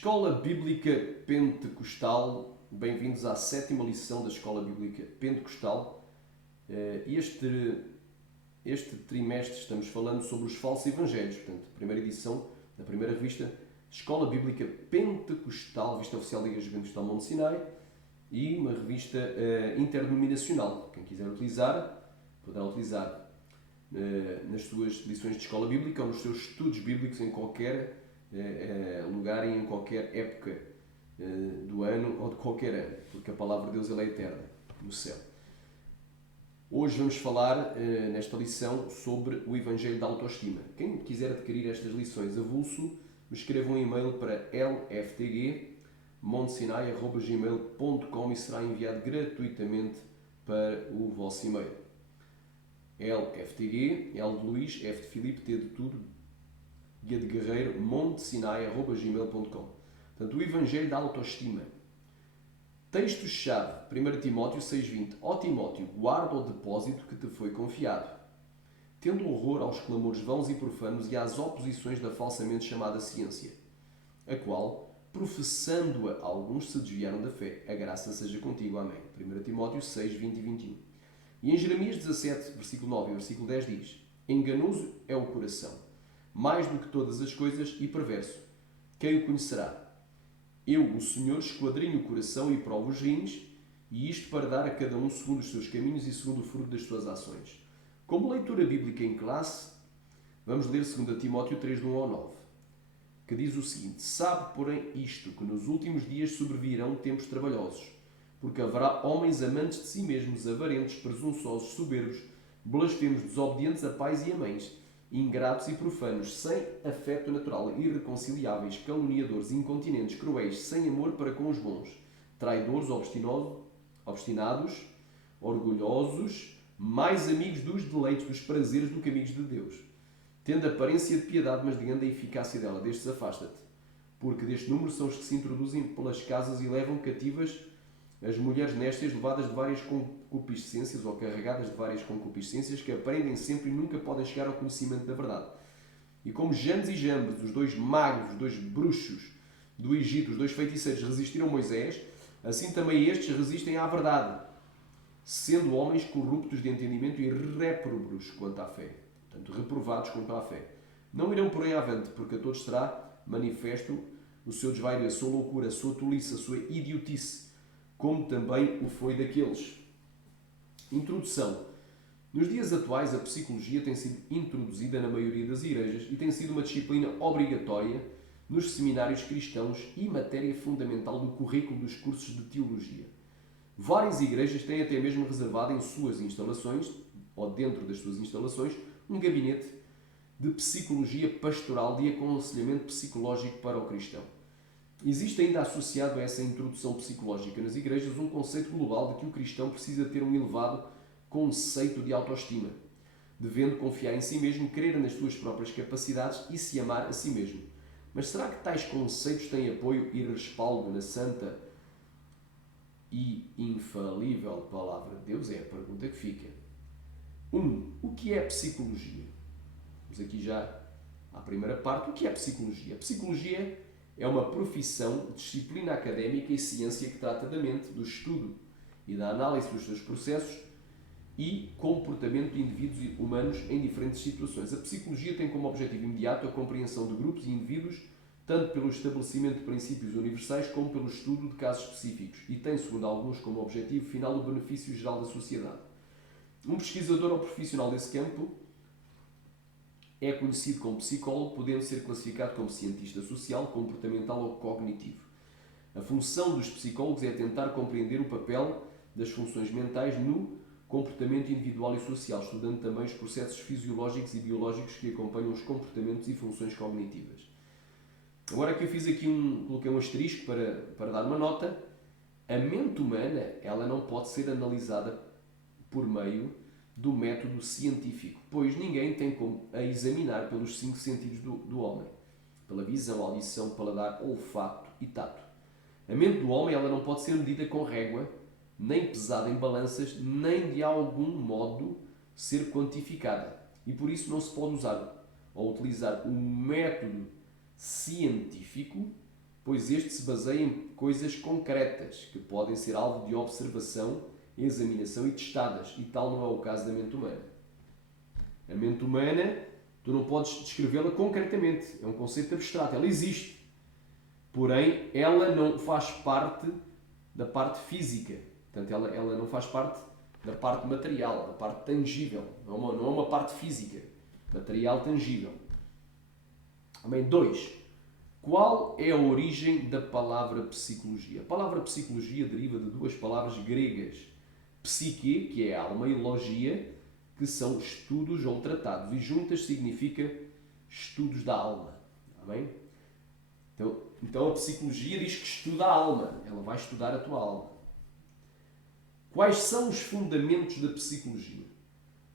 Escola Bíblica Pentecostal, bem-vindos à 7ª lição da Escola Bíblica Pentecostal. Este trimestre estamos falando sobre os falsos evangelhos, portanto, primeira edição da primeira revista Escola Bíblica Pentecostal, revista oficial da Igreja Pentecostal Monte Sinai, e uma revista interdenominacional. Quem quiser utilizar, poderá utilizar nas suas lições de Escola Bíblica ou nos seus estudos bíblicos em qualquer lugar e em qualquer época do ano ou de qualquer ano, porque a palavra de Deus ela é eterna no céu. Hoje vamos falar nesta lição sobre o Evangelho da Autoestima. Quem quiser adquirir estas lições avulso, me escreva um e-mail para lftg.montesinai@gmail.com e será enviado gratuitamente para o vosso e-mail. lftg, L de Luís, F de Filipe, T de tudo, G de Guerreiro, montesinai@gmail.com. Portanto, o Evangelho da Autoestima. Texto-chave, 1 Timóteo 6,20. Ó Timóteo, guarda o depósito que te foi confiado, tendo horror aos clamores vãos e profanos e às oposições da falsamente chamada ciência, a qual, professando-a, alguns se desviaram da fé. A graça seja contigo. Amém. 1 Timóteo 6:20 e 21. E em Jeremias 17, versículo 9 e versículo 10 diz: enganoso é o coração, mais do que todas as coisas, e perverso. Quem o conhecerá? Eu, o Senhor, esquadrinho o coração e provo os rins, e isto para dar a cada um segundo os seus caminhos e segundo o fruto das suas ações. Como leitura bíblica em classe, vamos ler 2 Timóteo 3, 1 ao 9, que diz o seguinte: sabe, porém, isto, que nos últimos dias sobrevirão tempos trabalhosos, porque haverá homens amantes de si mesmos, avarentos, presunçosos, soberbos, blasfemos, desobedientes a pais e a mães, ingratos e profanos, sem afeto natural, irreconciliáveis, caluniadores, incontinentes, cruéis, sem amor para com os bons, traidores, obstinados, orgulhosos, mais amigos dos deleites, dos prazeres do que amigos de Deus, tendo aparência de piedade, mas de grande eficácia dela. Destes afasta-te, porque deste número são os que se introduzem pelas casas e levam cativas as mulheres néstias, levadas de várias concupiscências ou carregadas de várias concupiscências, que aprendem sempre e nunca podem chegar ao conhecimento da verdade. E como Janes e Jambres, os dois magos, os dois bruxos do Egito, os dois feiticeiros, resistiram a Moisés, assim também estes resistem à verdade, sendo homens corruptos de entendimento e réprobos quanto à fé. Portanto, reprovados quanto à fé. Não irão, porém, avante, porque a todos será manifesto o seu desvario, a sua loucura, a sua tolice, a sua idiotice, como também o foi daqueles. Introdução. Nos dias atuais, a psicologia tem sido introduzida na maioria das igrejas e tem sido uma disciplina obrigatória nos seminários cristãos e matéria fundamental do currículo dos cursos de teologia. Várias igrejas têm até mesmo reservado em suas instalações, ou dentro das suas instalações, um gabinete de psicologia pastoral, de aconselhamento psicológico para o cristão. Existe ainda associado a essa introdução psicológica nas igrejas um conceito global de que o cristão precisa ter um elevado conceito de autoestima, devendo confiar em si mesmo, crer nas suas próprias capacidades e se amar a si mesmo. Mas será que tais conceitos têm apoio e respaldo na santa e infalível palavra de Deus? É a pergunta que fica. 1. O que é psicologia? Vamos aqui já à primeira parte. O que é psicologia? A psicologia é uma profissão, disciplina académica e ciência que trata da mente, do estudo e da análise dos seus processos e comportamento de indivíduos humanos em diferentes situações. A psicologia tem como objetivo imediato a compreensão de grupos e indivíduos, tanto pelo estabelecimento de princípios universais como pelo estudo de casos específicos, e tem, segundo alguns, como objetivo final o benefício geral da sociedade. Um pesquisador ou profissional desse campo é conhecido como psicólogo, podendo ser classificado como cientista social, comportamental ou cognitivo. A função dos psicólogos é tentar compreender o papel das funções mentais no comportamento individual e social, estudando também os processos fisiológicos e biológicos que acompanham os comportamentos e funções cognitivas. Agora que eu fiz aqui coloquei um asterisco para dar uma nota, a mente humana ela não pode ser analisada por meio do método científico, pois ninguém tem como a examinar pelos 5 sentidos do homem, pela visão, audição, paladar, olfato e tato. A mente do homem ela não pode ser medida com régua, nem pesada em balanças, nem de algum modo ser quantificada. E por isso não se pode usar ou utilizar o método científico pois este se baseia em coisas concretas, que podem ser alvo de observação, examinação e testadas, e tal não é o caso da mente humana. A mente humana, tu não podes descrevê-la concretamente, é um conceito abstrato, ela existe, porém ela não faz parte da parte física, portanto ela não faz parte da parte material, da parte tangível, não é uma parte física, material tangível. Amém? 2. Qual é a origem da palavra psicologia? A palavra psicologia deriva de duas palavras gregas, psique, que é alma, e logia, que são estudos ou tratados, e juntas significa estudos da alma. Amém? Então a psicologia diz que estuda a alma, ela vai estudar a tua alma. Quais são os fundamentos da psicologia?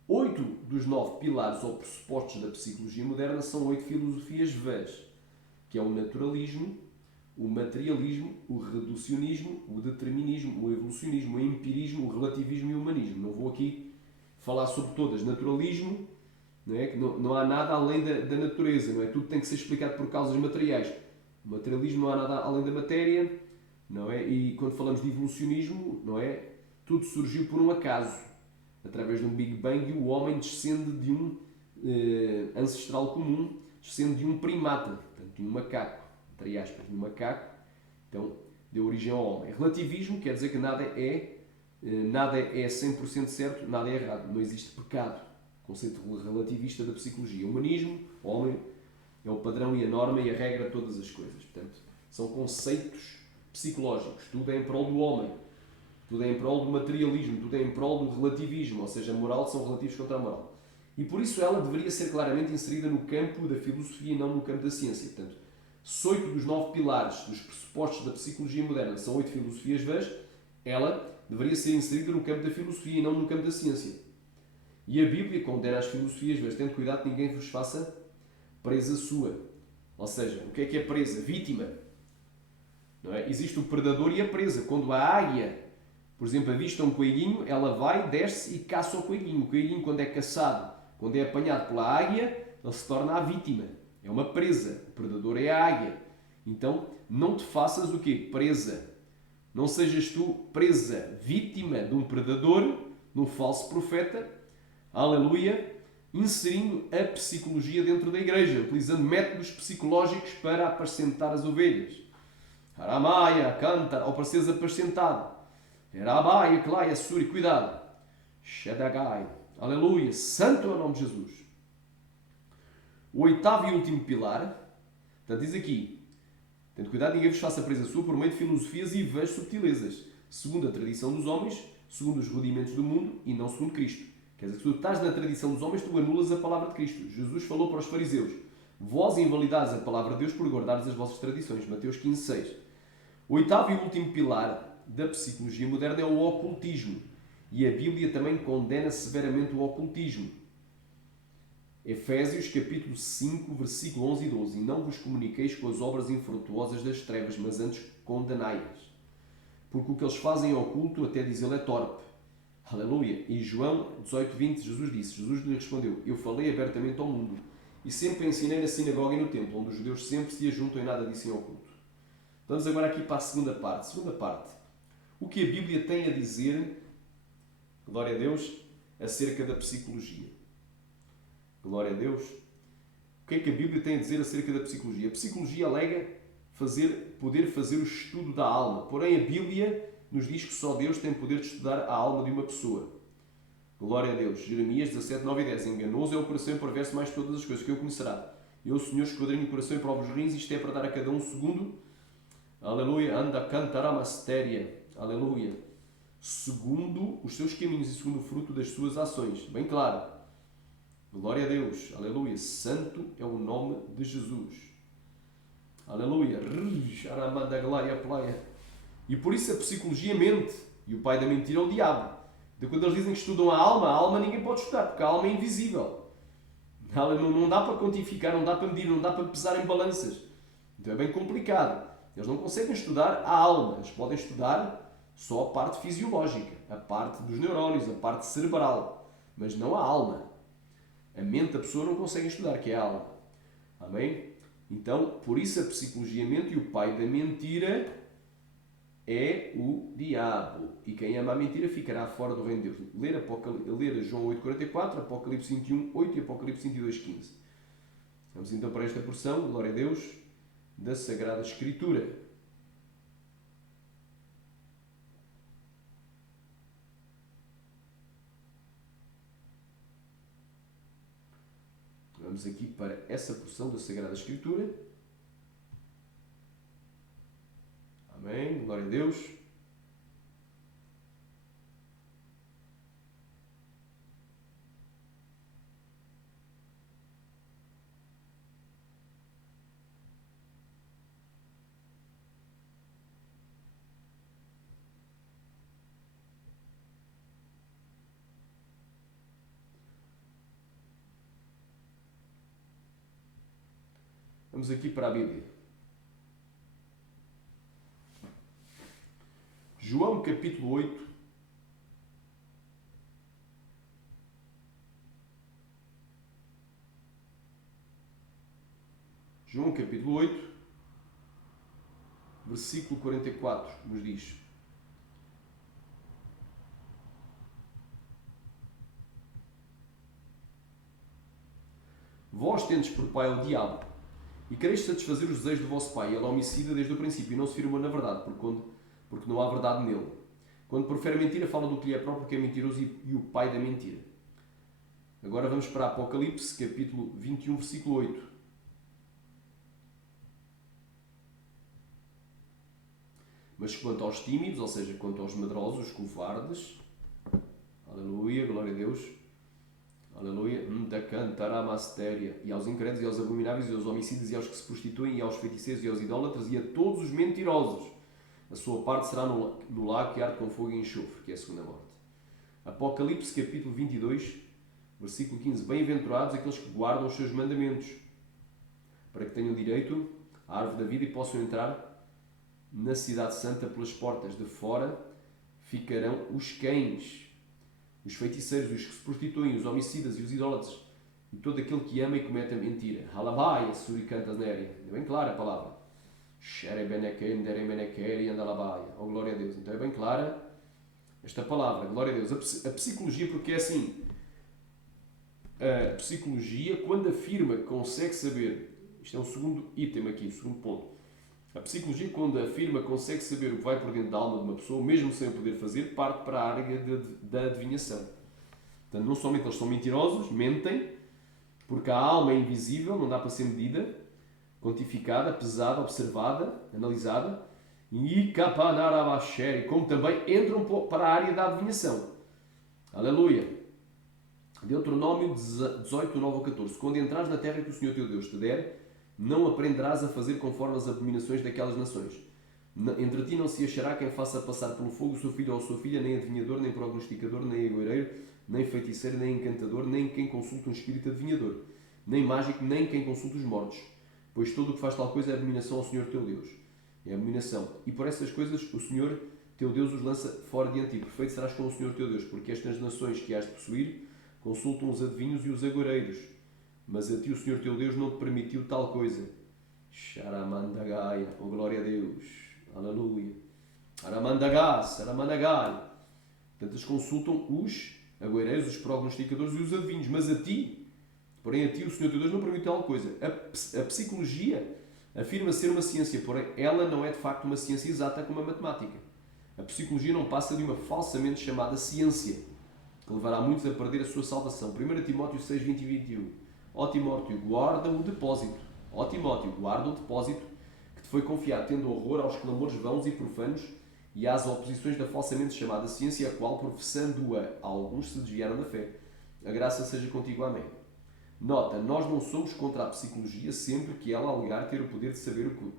8 dos 9 pilares ou pressupostos da psicologia moderna são 8 filosofias vãs, que é o naturalismo, o materialismo, o reducionismo, o determinismo, o evolucionismo, o empirismo, o relativismo e o humanismo. Não vou aqui falar sobre todas. Naturalismo, não é? Que não há nada além da natureza, não é? Tudo tem que ser explicado por causas materiais. O materialismo, não há nada além da matéria, não é? E quando falamos de evolucionismo, não é? Tudo surgiu por um acaso, através de um Big Bang, e o homem descende de um ancestral comum, descende de um primata, portanto, de um macaco, entre aspas, de um macaco, então deu origem ao homem. Relativismo quer dizer que nada é 100% certo, nada é errado, não existe pecado, conceito relativista da psicologia. O humanismo, o homem é o padrão e a norma e a regra de todas as coisas, portanto, são conceitos psicológicos, tudo é em prol do homem, tudo é em prol do materialismo, tudo é em prol do relativismo, ou seja, a moral são relativos contra a moral. E por isso ela deveria ser claramente inserida no campo da filosofia e não no campo da ciência. Portanto, se 8 dos 9 pilares dos pressupostos da psicologia moderna são 8 filosofias vãs, ela deveria ser inserida no campo da filosofia e não no campo da ciência. E a Bíblia condena as filosofias vãs, tendo cuidado que ninguém vos faça presa sua. Ou seja, o que é presa? Vítima. Não é? Existe o predador e a presa. Quando a águia, por exemplo, avista um coelhinho, ela vai, desce e caça o coelhinho. O coelhinho, quando é caçado, quando é apanhado pela águia, ele se torna a vítima. É uma presa. O predador é a águia. Então, não te faças o quê? Presa. Não sejas tu presa, vítima de um predador, de um falso profeta, aleluia, inserindo a psicologia dentro da igreja, utilizando métodos psicológicos para apacentar as ovelhas. Aramaia, canta, ao pareceres apacentado. Erabaia, claia, suri, cuidado. Shadagai, aleluia, santo é o nome de Jesus. O oitavo e último pilar, portanto, diz aqui, tendo cuidado, ninguém vos faça presa sua por meio de filosofias e vãs subtilezas, segundo a tradição dos homens, segundo os rudimentos do mundo e não segundo Cristo. Quer dizer, se tu estás na tradição dos homens, tu anulas a palavra de Cristo. Jesus falou para os fariseus: vós invalidais a palavra de Deus por guardares as vossas tradições. Mateus 15:6. O oitavo e último pilar da psicologia moderna é o ocultismo. E a Bíblia também condena severamente o ocultismo. Efésios capítulo 5, versículo 11 e 12. E não vos comuniqueis com as obras infrutuosas das trevas, mas antes condenai-as. Porque o que eles fazem é oculto, até diz ele, é torpe. Aleluia. E João 18:20, Jesus lhe respondeu: eu falei abertamente ao mundo, e sempre ensinei na sinagoga e no templo, onde os judeus sempre se ajuntam e nada dizem oculto. Vamos agora aqui para a segunda parte. Segunda parte. O que a Bíblia tem a dizer, glória a Deus, acerca da psicologia? Glória a Deus. O que é que a Bíblia tem a dizer acerca da psicologia? A psicologia alega poder fazer o estudo da alma. Porém, a Bíblia nos diz que só Deus tem poder de estudar a alma de uma pessoa. Glória a Deus. Jeremias 17, 9 e 10. Enganoso é o coração e perverso mais todas as coisas. Quem o conhecerá? Eu, Senhor, esquadrinho o coração e provo os rins. Isto é para dar a cada um segundo. Aleluia. Anda cantará mastéria. Aleluia. Segundo os seus caminhos e segundo o fruto das suas ações. Bem claro. Glória a Deus. Aleluia. Santo é o nome de Jesus. Aleluia. E por isso a psicologia mente. E o pai da mentira é o diabo. De quando eles dizem que estudam a alma ninguém pode estudar, porque a alma é invisível. Não dá para quantificar, não dá para medir, não dá para pesar em balanças. Então é bem complicado. Eles não conseguem estudar a alma. Eles podem estudar só a parte fisiológica, a parte dos neurónios, a parte cerebral, mas não a alma. A mente da pessoa não consegue estudar, que é a alma. Amém? Então, por isso a psicologia mente e o pai da mentira é o diabo. E quem ama a mentira ficará fora do reino de Deus. Ler João 8,44, Apocalipse 21,8 e Apocalipse 22,15. Vamos então para esta porção, glória a Deus, da Sagrada Escritura. Vamos aqui para essa porção da Sagrada Escritura. Amém. Glória a Deus. Vamos aqui para a Bíblia. João capítulo 8. João capítulo 8, versículo 44, nos diz: Vós tendes por pai o diabo, e quereis satisfazer os desejos do vosso pai. Ele é homicida desde o princípio e não se firma na verdade, porque não há verdade nele. Quando profere mentira, fala do que lhe é próprio, que é mentiroso e o pai da mentira. Agora vamos para Apocalipse, capítulo 21, versículo 8. Mas quanto aos tímidos, ou seja, quanto aos medrosos, os covardes, aleluia, glória a Deus, aleluia, da cantará mastéria, e aos incrédulos, e aos abomináveis, e aos homicidas, e aos que se prostituem, e aos feiticeiros, e aos idólatras, e a todos os mentirosos, a sua parte será no lago que arde com fogo e enxofre, que é a segunda morte. Apocalipse, capítulo 22, versículo 15. Bem-aventurados aqueles que guardam os seus mandamentos, para que tenham direito à árvore da vida e possam entrar na cidade santa pelas portas. De fora ficarão os cães, os feiticeiros, os que se prostituem, os homicidas e os idólatras, e todo aquele que ama e comete a mentira. Halabai, suricantas néria. É bem clara a palavra. Oh, glória a Deus. Então é bem clara esta palavra, glória a Deus. A psicologia, porque é assim, a psicologia, quando afirma que consegue saber, isto é um segundo item aqui, o segundo ponto, a psicologia, quando afirma que consegue saber o que vai por dentro da alma de uma pessoa, mesmo sem o poder fazer, parte para a área da adivinhação. Portanto, não somente eles são mentirosos, mentem, porque a alma é invisível, não dá para ser medida, quantificada, pesada, observada, analisada, e como também entram para a área da adivinhação. Aleluia! Deuteronômio 18, 9 ao 14. Quando entrares na terra que o Senhor teu Deus te der, não aprenderás a fazer conforme as abominações daquelas nações. Entre ti não se achará quem faça passar pelo fogo o seu filho ou a sua filha, nem adivinhador, nem prognosticador, nem agoureiro, nem feiticeiro, nem encantador, nem quem consulta um espírito adivinhador, nem mágico, nem quem consulta os mortos. Pois todo o que faz tal coisa é abominação ao Senhor teu Deus. É abominação. E por essas coisas o Senhor teu Deus os lança fora de ti. Perfeito serás com o Senhor teu Deus, porque estas nações que has de possuir consultam os adivinhos e os agoureiros. Mas a ti o Senhor teu Deus não te permitiu tal coisa. Sharamandagaia, oh glória a Deus, aleluia. Aramandagás, Aramandagai. Portanto, eles consultam os agoureiros, os prognosticadores e os adivinhos. Mas a ti, porém a ti o Senhor teu Deus não permitiu tal coisa. A psicologia afirma ser uma ciência, porém ela não é de facto uma ciência exata como a matemática. A psicologia não passa de uma falsamente chamada ciência, que levará muitos a perder a sua salvação. 1 Timóteo 6, 20 e 21. Ó Timóteo, guarda o depósito. Ó Timóteo, guarda o depósito que te foi confiado, tendo horror aos clamores vãos e profanos e às oposições da falsamente chamada ciência, a qual, professando-a, alguns se desviaram da fé. A graça seja contigo. Amém. Nota, nós não somos contra a psicologia sempre que ela alegar ter o poder de saber o que...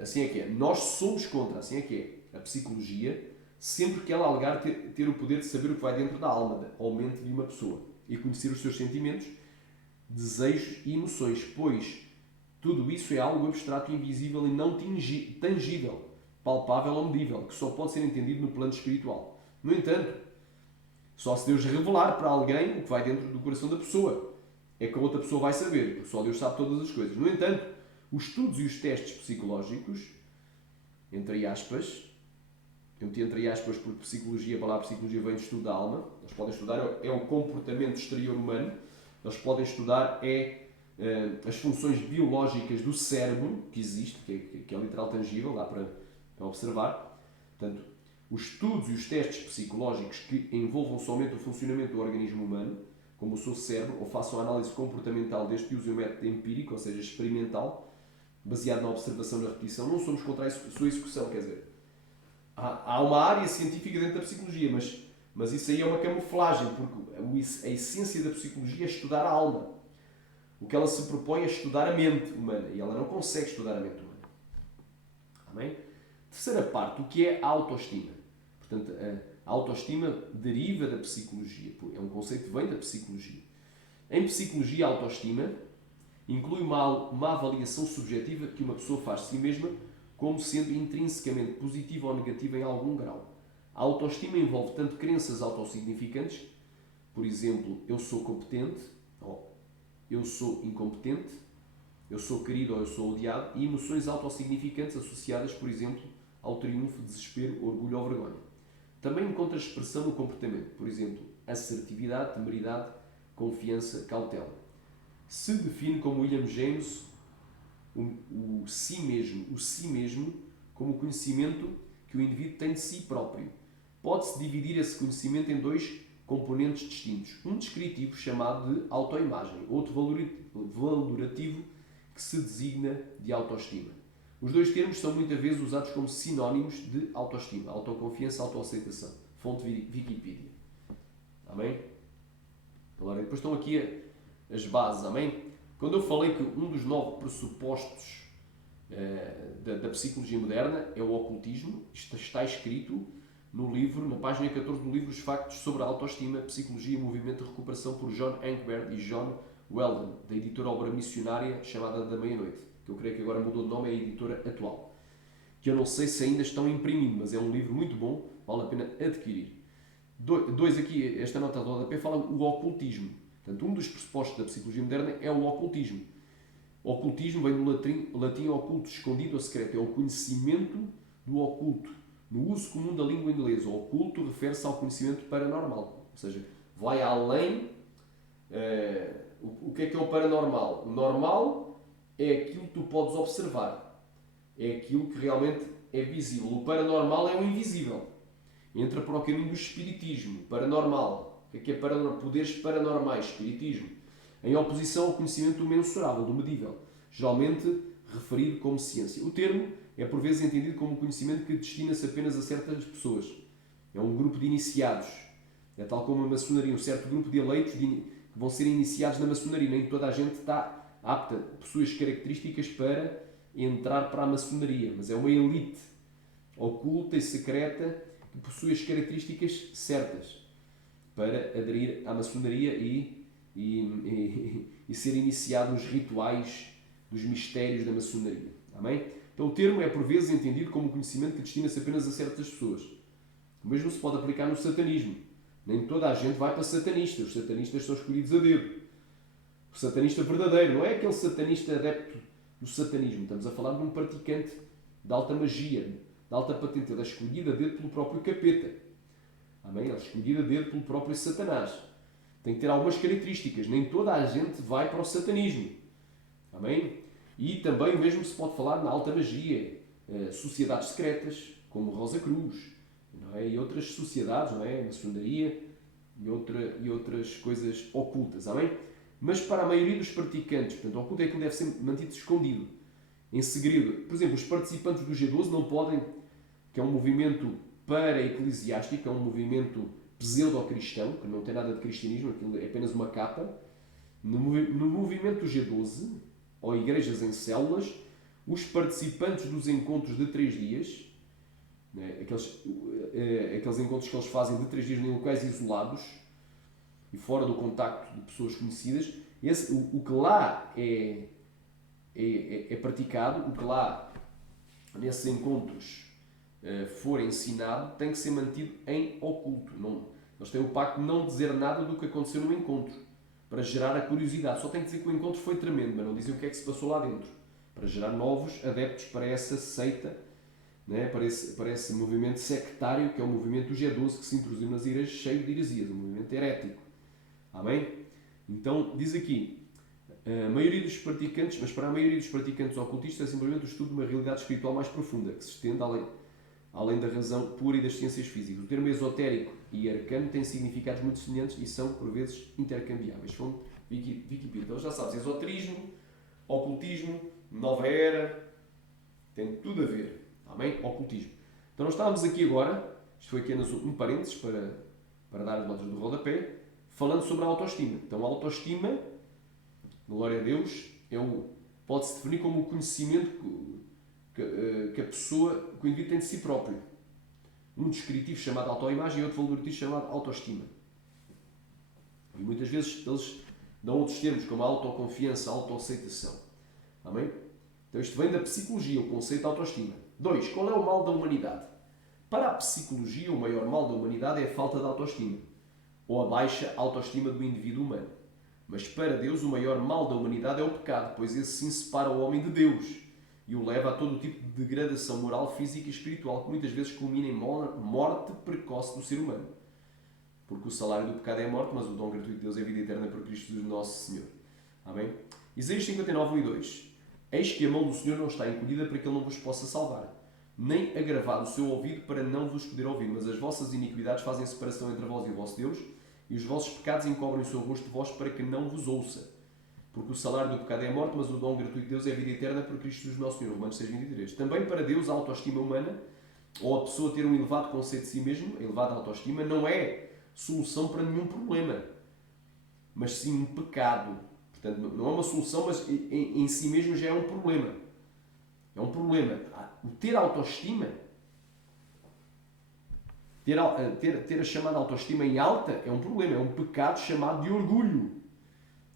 assim é que é. Nós somos contra, assim é que é, a psicologia sempre que ela alegar ter o poder de saber o que vai dentro da alma ou mente de uma pessoa e conhecer os seus sentimentos, desejos e emoções, pois tudo isso é algo abstrato, invisível e não tangível, palpável ou medível, que só pode ser entendido no plano espiritual. No entanto, só se Deus revelar para alguém o que vai dentro do coração da pessoa. é que a outra pessoa vai saber, porque só Deus sabe todas as coisas. No entanto, os estudos e os testes psicológicos, entre aspas, eu meti entre aspas porque psicologia, a palavra psicologia vem de estudo da alma, eles podem estudar é o comportamento exterior humano, eles podem estudar as funções biológicas do cérebro, que existe, que é literal tangível, dá para observar. Portanto, os estudos e os testes psicológicos que envolvam somente o funcionamento do organismo humano, como o seu cérebro, ou façam a análise comportamental desde que use o método empírico, ou seja, experimental, baseado na observação e na repetição, não somos contra a sua execução, quer dizer, há uma área científica dentro da psicologia, mas isso aí é uma camuflagem, porque a essência da psicologia é estudar a alma. O que ela se propõe é estudar a mente humana, e ela não consegue estudar a mente humana. Amém? Terceira parte, o que é a autoestima? Portanto, a autoestima deriva da psicologia, é um conceito que vem da psicologia. Em psicologia, a autoestima inclui uma avaliação subjetiva que uma pessoa faz de si mesma como sendo intrinsecamente positiva ou negativa em algum grau. A autoestima envolve tanto crenças autossignificantes, por exemplo, eu sou competente, ou eu sou incompetente, eu sou querido ou eu sou odiado, e emoções autossignificantes associadas, por exemplo, ao triunfo, desespero, orgulho ou vergonha. Também encontra expressão no comportamento, por exemplo, assertividade, temeridade, confiança, cautela. Se define como William James o si mesmo como o conhecimento que o indivíduo tem de si próprio. Pode-se dividir esse conhecimento em dois componentes distintos. Um descritivo, chamado de autoimagem, outro valorativo, que se designa de autoestima. Os dois termos são muitas vezes usados como sinónimos de autoestima, autoconfiança, autoaceitação. Fonte Wikipedia. Amém? Agora, depois estão aqui as bases, amém? Quando eu falei que um dos 9 pressupostos da psicologia moderna é o ocultismo, isto está escrito no livro, na página 14 do livro Os Factos sobre a Autoestima, Psicologia e Movimento de Recuperação, por John Ankberg e John Weldon, da editora Obra Missionária chamada Da Meia-Noite, que eu creio que agora mudou de nome, é a editora atual. Que eu não sei se ainda estão imprimindo, mas é um livro muito bom, vale a pena adquirir. Dois aqui, esta nota do rodapé fala o ocultismo. Portanto, um dos pressupostos da psicologia moderna é o ocultismo. O ocultismo vem do latim oculto, escondido ou secreto. É o conhecimento do oculto. No uso comum da língua inglesa, o oculto refere-se ao conhecimento paranormal. Ou seja, vai além. O que é o paranormal? O normal é aquilo que tu podes observar. É aquilo que realmente é visível. O paranormal é o invisível. Entra para o caminho do espiritismo. Paranormal. O que é paranormal? Poderes paranormais. Espiritismo. Em oposição ao conhecimento do mensurável, do medível, geralmente referido como ciência. O termo é por vezes entendido como um conhecimento que destina-se apenas a certas pessoas. É um grupo de iniciados. É tal como a maçonaria, um certo grupo de eleitos que vão ser iniciados na maçonaria. Nem toda a gente está apta, possui as características para entrar para a maçonaria, mas é uma elite oculta e secreta que possui as características certas para aderir à maçonaria e ser iniciado nos rituais dos mistérios da maçonaria. Amém? Então o termo é por vezes entendido como um conhecimento que destina-se apenas a certas pessoas. O mesmo se pode aplicar no satanismo. Nem toda a gente vai para satanista. Os satanistas são escolhidos a dedo. O satanista verdadeiro não é aquele satanista adepto do satanismo. Estamos a falar de um praticante de alta magia, de alta patente. Ele é escolhido a dedo pelo próprio capeta. Amém? Ele é escolhido a dedo pelo próprio Satanás. Tem que ter algumas características. Nem toda a gente vai para o satanismo. Amém? E também o mesmo se pode falar na alta magia. Sociedades secretas, como Rosa Cruz, não é? E outras sociedades, não é? Maçonaria e outras coisas ocultas. Amém? Mas para a maioria dos praticantes, portanto, o oculto é que deve ser mantido escondido, em segredo. Por exemplo, os participantes do G12 não podem, que é um movimento para-eclesiástico, é um movimento pseudo-cristão, que não tem nada de cristianismo, aquilo é apenas uma capa. No movimento G12, ou igrejas em células, os participantes dos encontros de 3 dias, né, aqueles encontros que eles fazem de 3 dias em locais isolados e fora do contacto de pessoas conhecidas, o que lá é praticado, o que lá nesses encontros for ensinado, tem que ser mantido em oculto. Eles têm o pacto de não dizer nada do que aconteceu no encontro. para gerar a curiosidade. Só tenho que dizer que o encontro foi tremendo, mas não dizem o que é que se passou lá dentro. Para gerar novos adeptos para essa seita, né? para esse movimento sectário, que é o movimento do G12, que se introduziu nas igrejas cheio de heresias, um movimento herético. Amém? Então, diz aqui, a maioria dos praticantes, mas para a maioria dos praticantes ocultistas é simplesmente o estudo de uma realidade espiritual mais profunda, que se estende além da razão pura e das ciências físicas. O termo esotérico e arcano têm significados muito semelhantes e são, por vezes, intercambiáveis. Fonte Wikipedia. Então já sabes, esoterismo, ocultismo, nova era, tem tudo a ver. Amém? Ocultismo. Então nós estávamos aqui agora, isto foi apenas um parênteses para dar as notas do rodapé, falando sobre a autoestima. Então a autoestima, glória a Deus, pode-se definir como o conhecimento que a pessoa, que o indivíduo tem de si próprio. Um descritivo chamado autoimagem e outro valorativo chamado autoestima. E muitas vezes eles dão outros termos como autoconfiança, autoaceitação. Amém? Então isto vem da psicologia, o conceito de autoestima. 2. Qual é o mal da humanidade? Para a psicologia, o maior mal da humanidade é a falta de autoestima, ou a baixa autoestima do indivíduo humano. Mas para Deus, o maior mal da humanidade é o pecado, pois esse sim separa o homem de Deus e o leva a todo o tipo de degradação moral, física e espiritual, que muitas vezes culmina em morte precoce do ser humano. Porque o salário do pecado é a morte, mas o dom gratuito de Deus é a vida eterna por Cristo Jesus nosso Senhor. Amém? Isaías 59, 1 e 2. Eis que a mão do Senhor não está encolhida para que Ele não vos possa salvar, nem agravado o seu ouvido para não vos poder ouvir, mas as vossas iniquidades fazem separação entre vós e o vosso Deus, e os vossos pecados encobrem o seu rosto de vós para que não vos ouça. Porque o salário do pecado é a morte, mas o dom gratuito de Deus é a vida eterna por Cristo Jesus nosso Senhor. Romanos 6, 23. Também para Deus a autoestima humana, ou a pessoa ter um elevado conceito de si mesmo, a elevada autoestima, não é solução para nenhum problema, mas sim um pecado. Portanto, não é uma solução, mas em si mesmo já é um problema. É um problema. O ter autoestima, ter a chamada autoestima em alta é um problema, é um pecado chamado de orgulho.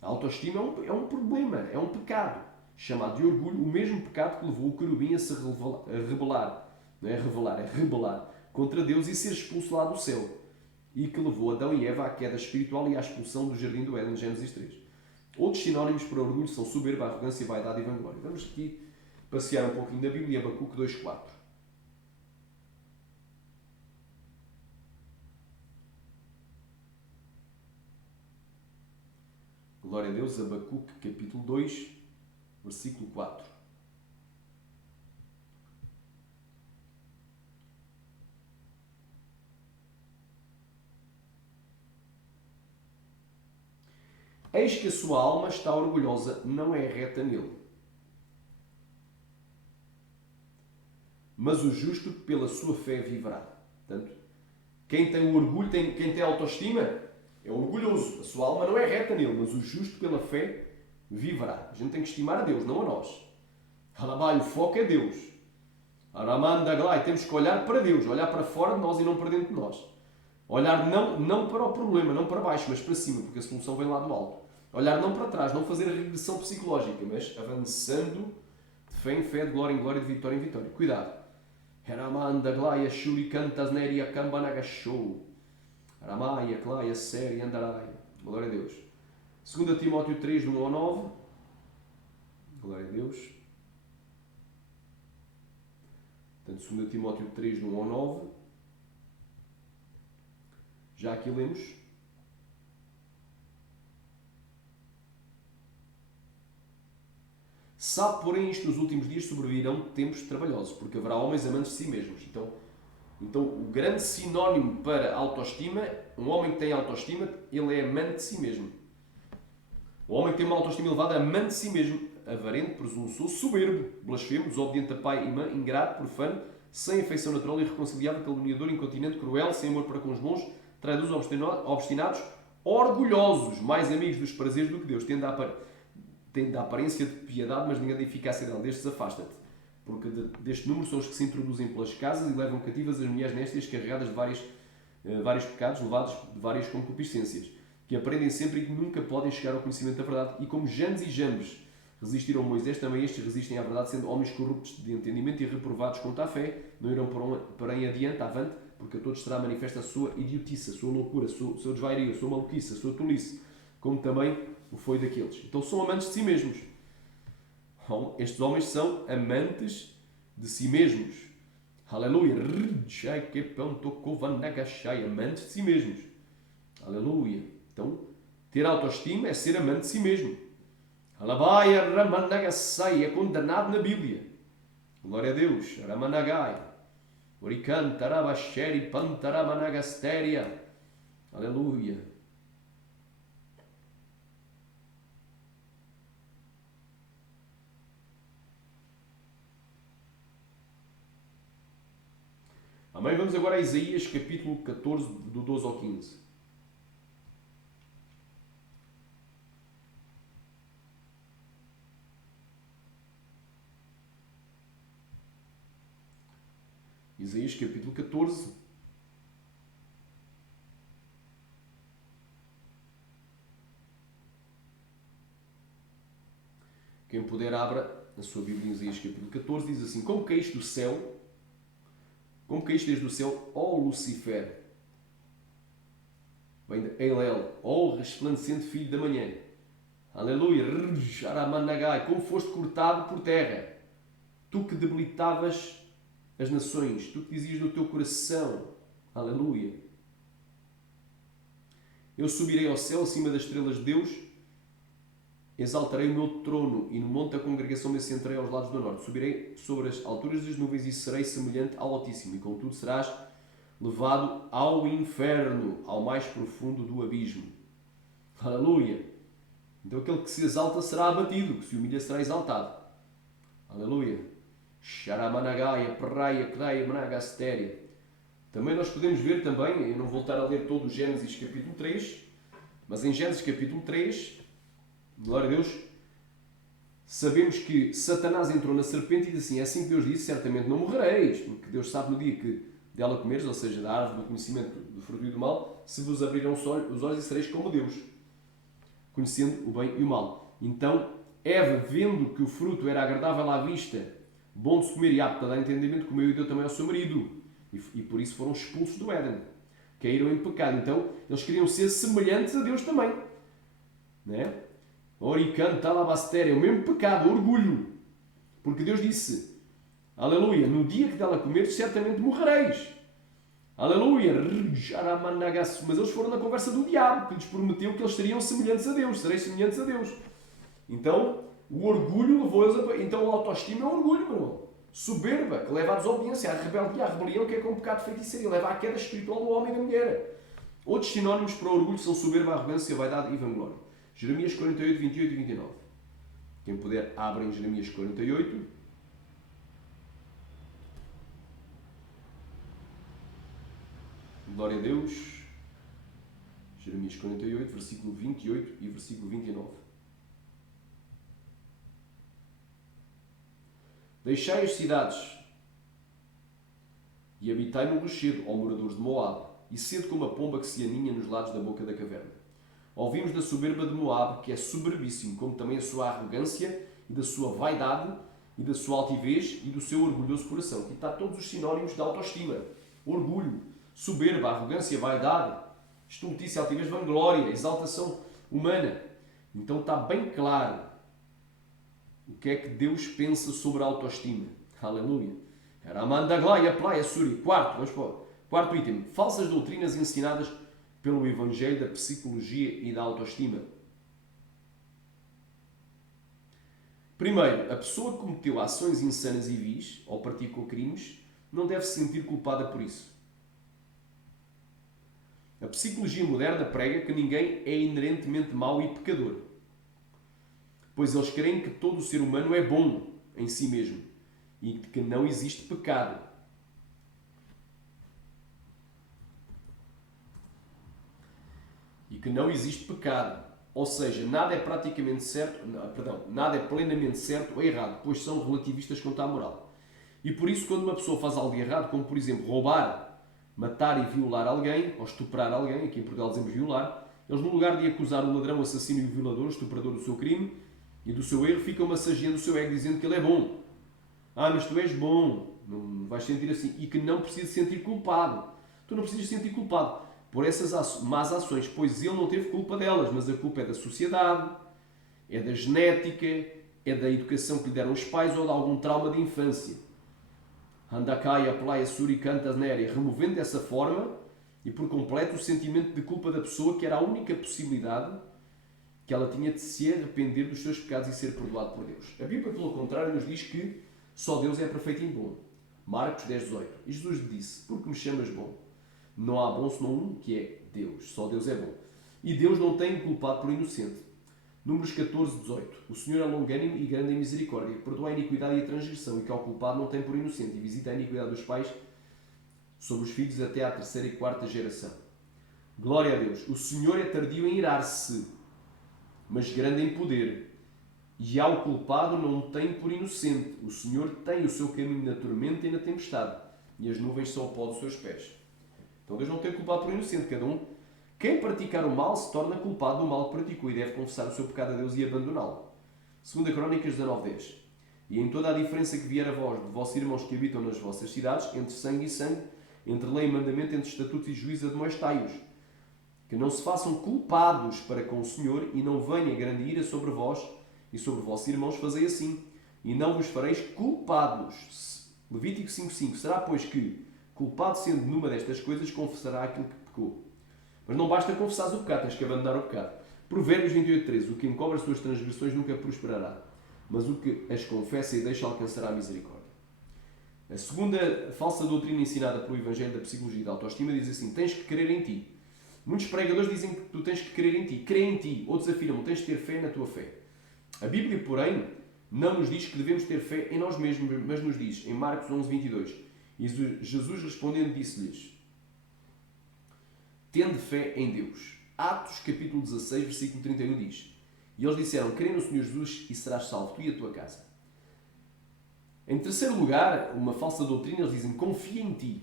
A autoestima é um problema, é um pecado chamado de orgulho, o mesmo pecado que levou o querubim a se rebelar, não é revelar, é rebelar contra Deus e ser expulso lá do céu, e que levou Adão e Eva à queda espiritual e à expulsão do jardim do Éden, Gênesis 3. Outros sinónimos para orgulho são soberba, arrogância, vaidade e vanglória. Vamos aqui passear um pouquinho da Bíblia, Abacuque 2.4. Glória a Deus, Abacuque, capítulo 2, versículo 4. Eis que a sua alma está orgulhosa, não é reta nele. Mas o justo pela sua fé viverá. Portanto, quem tem o orgulho, quem tem autoestima, é orgulhoso. A sua alma não é reta nele, mas o justo pela fé viverá. A gente tem que estimar a Deus, não a nós. Alabai, o foco é Deus. Aramandaglai, temos que olhar para Deus, olhar para fora de nós e não para dentro de nós. Olhar não para o problema, não para baixo, mas para cima, porque a solução vem lá do alto. Olhar não para trás, não fazer a regressão psicológica, mas avançando de fé em fé, de glória em glória, de vitória em vitória. Cuidado. Heramandaglai, shurikantas neria kambanagashou. Aramaya, Claia, Séria, Andaraia. Glória a Deus. 2 Timóteo 3, 1 ao 9. Glória a Deus. Portanto, 2 Timóteo 3, 1 ao 9. Já aqui lemos. Sabe, porém, isto nos últimos dias sobrevirão tempos trabalhosos, porque haverá homens amantes de si mesmos. Então, o grande sinónimo para autoestima, um homem que tem autoestima, ele é amante de si mesmo. O homem que tem uma autoestima elevada é amante de si mesmo, avarento, presunçoso, soberbo, blasfemo, desobediente a pai e mãe, ingrato, profano, sem afeição natural, irreconciliável, caluniador, incontinente, cruel, sem amor para com os bons, traidores, obstinados, orgulhosos, mais amigos dos prazeres do que Deus, tendo a aparência de piedade, mas negando a eficácia dela. Destes afasta-te, porque deste número são os que se introduzem pelas casas e levam cativas as mulheres néstias carregadas de vários pecados, levados de várias concupiscências, que aprendem sempre e que nunca podem chegar ao conhecimento da verdade. E como Janes e Jambes resistiram a Moisés, também estes resistem à verdade, sendo homens corruptos de entendimento e reprovados quanto à fé, não irão porém adiante, avante, porque a todos será manifesta a sua idiotice, a sua loucura, o seu desvario, a sua maluquice, a sua tolice, como também o foi daqueles. Então são amantes de si mesmos. Estes homens são amantes de si mesmos. Aleluia. Amantes de si mesmos. Aleluia. Então, ter autoestima é ser amante de si mesmo. Alabaia Ramanagasai é condenado na Bíblia. Glória a Deus. Ramanagai. Orican Tarabasheri Pantaramanagasteria. Aleluia. Amém? Vamos agora a Isaías capítulo 14, do 12 ao 15. Isaías capítulo 14. Quem puder abra a sua Bíblia em Isaías capítulo 14, diz assim: Como caíste do céu, como caíste desde o céu, ó Lucifer, vem de Elel, ó resplandecente filho da manhã. Aleluia. Aramanagai, como foste cortado por terra, tu que debilitavas as nações, tu que dizias no teu coração, aleluia, eu subirei ao céu acima das estrelas de Deus, exaltarei o meu trono e no monte da congregação me assentarei aos lados do norte, subirei sobre as alturas das nuvens e serei semelhante ao Altíssimo, e contudo serás levado ao inferno, ao mais profundo do abismo. Aleluia. Então aquele que se exalta será abatido, que se humilha será exaltado. Aleluia. Sharamanagaya, Praia, Kraia, Managastéria. Também nós podemos ver também, eu não vou voltar a ler todo o Gênesis capítulo 3, mas em Gênesis capítulo 3, glória a Deus, sabemos que Satanás entrou na serpente e disse assim: é assim que Deus disse, certamente não morrereis, porque Deus sabe no dia que dela comeres, ou seja, da árvore do conhecimento do fruto e do mal, se vos abrirão os olhos e sereis como Deus, conhecendo o bem e o mal. Então, Eva, vendo que o fruto era agradável à vista, bom de se comer e apto a dar entendimento, comeu e deu também ao seu marido. E por isso foram expulsos do Éden. Caíram em pecado. Então, eles queriam ser semelhantes a Deus também. Né? Orican, Talabastéria, o mesmo pecado, orgulho. Porque Deus disse, aleluia, no dia que dela comeres, certamente morrereis. Aleluia, mas eles foram na conversa do diabo, que lhes prometeu que eles seriam semelhantes a Deus, sereis semelhantes a Deus. Então, o orgulho levou-eles a... Então, a autoestima é orgulho, meu irmão. Soberba, que leva à desobediência, à rebeldia, à rebelião, que é como pecado de feitiçaria, leva à queda espiritual do homem e da mulher. Outros sinónimos para orgulho são soberba, arrogância, vaidade e vanglória. Jeremias 48, 28 e 29. Quem puder, abre em Jeremias 48. Glória a Deus. Jeremias 48, versículo 28 e versículo 29. Deixai as cidades e habitai no rochedo, ó moradores de Moabe, e sede como a pomba que se aninha nos lados da boca da caverna. Ouvimos da soberba de Moabe, que é soberbíssimo, como também a sua arrogância e da sua vaidade e da sua altivez e do seu orgulhoso coração. Aqui está todos os sinónimos de autoestima. Orgulho, soberba, arrogância, vaidade, estultícia, altivez, vanglória, exaltação humana. Então está bem claro o que é que Deus pensa sobre a autoestima. Aleluia. Ramandaglaia, Playa, Suri. Vamos para o quarto item. Falsas doutrinas ensinadas pelo Evangelho da Psicologia e da Autoestima. Primeiro, a pessoa que cometeu ações insanas e vis, ou praticou crimes, não deve se sentir culpada por isso. A psicologia moderna prega que ninguém é inerentemente mau e pecador, pois eles creem que todo o ser humano é bom em si mesmo e que não existe pecado. Ou seja, nada é praticamente certo, nada é plenamente certo ou errado, pois são relativistas quanto à moral. E por isso, quando uma pessoa faz algo de errado, como por exemplo roubar, matar e violar alguém, ou estuprar alguém, aqui em Portugal dizemos violar, eles no lugar de acusar o ladrão, o assassino e o violador, o estuprador do seu crime e do seu erro, ficam massageando o seu ego, dizendo que ele é bom. Mas tu és bom, não vais sentir assim. E que não precisas sentir culpado. Tu não precisas sentir culpado. por essas más ações, pois ele não teve culpa delas, mas a culpa é da sociedade, é da genética, é da educação que lhe deram os pais ou de algum trauma de infância. Handakaya, Playa, Surikanta, Néria, removendo dessa forma e por completo o sentimento de culpa da pessoa, que era a única possibilidade que ela tinha de se arrepender dos seus pecados e ser perdoado por Deus. A Bíblia, pelo contrário, nos diz que só Deus é perfeito e bom. Marcos 10:18. E Jesus lhe disse: porque me chamas bom? Não há bom senão um, que é Deus. Só Deus é bom. E Deus não tem culpado por inocente. Números 14:18. O Senhor é longânimo e grande em misericórdia, perdoa a iniquidade e a transgressão, e que ao culpado não tem por inocente, e visita a iniquidade dos pais sobre os filhos até à terceira e quarta geração. Glória a Deus. O Senhor é tardio em irar-se, mas grande em poder, e ao culpado não tem por inocente. O Senhor tem o seu caminho na tormenta e na tempestade, e as nuvens são o pó dos seus pés. Então Deus não tem culpado por inocente. Quem praticar o mal se torna culpado do mal que praticou e deve confessar o seu pecado a Deus e abandoná-lo. 2 Crónicas 19:10. E em toda a diferença que vier a vós, de vossos irmãos que habitam nas vossas cidades, entre sangue e sangue, entre lei e mandamento, entre estatutos e juízo, admoestai-os, que não se façam culpados para com o Senhor, e não venha grande ira sobre vós e sobre vossos irmãos, fazei assim, e não vos fareis culpados. Levítico 5:5. Será, pois, que, culpado sendo numa destas coisas, confessará aquilo que pecou. Mas não basta confessares o pecado, tens que abandonar o pecado. Provérbios 28:13. O que encobre as suas transgressões nunca prosperará, mas o que as confessa e deixa alcançará a misericórdia. A segunda falsa doutrina ensinada pelo Evangelho da Psicologia da Autoestima diz assim: tens que crer em ti. Muitos pregadores dizem que tu tens que crer em ti. Crê em ti. Outros afirmam: tens de ter fé na tua fé. A Bíblia, porém, não nos diz que devemos ter fé em nós mesmos, mas nos diz, em Marcos 11:22, e Jesus respondendo disse-lhes: tende fé em Deus. Atos capítulo 16, versículo 31 diz: e eles disseram: crê no Senhor Jesus e serás salvo, tu e a tua casa. Em terceiro lugar, uma falsa doutrina, eles dizem: confia em ti.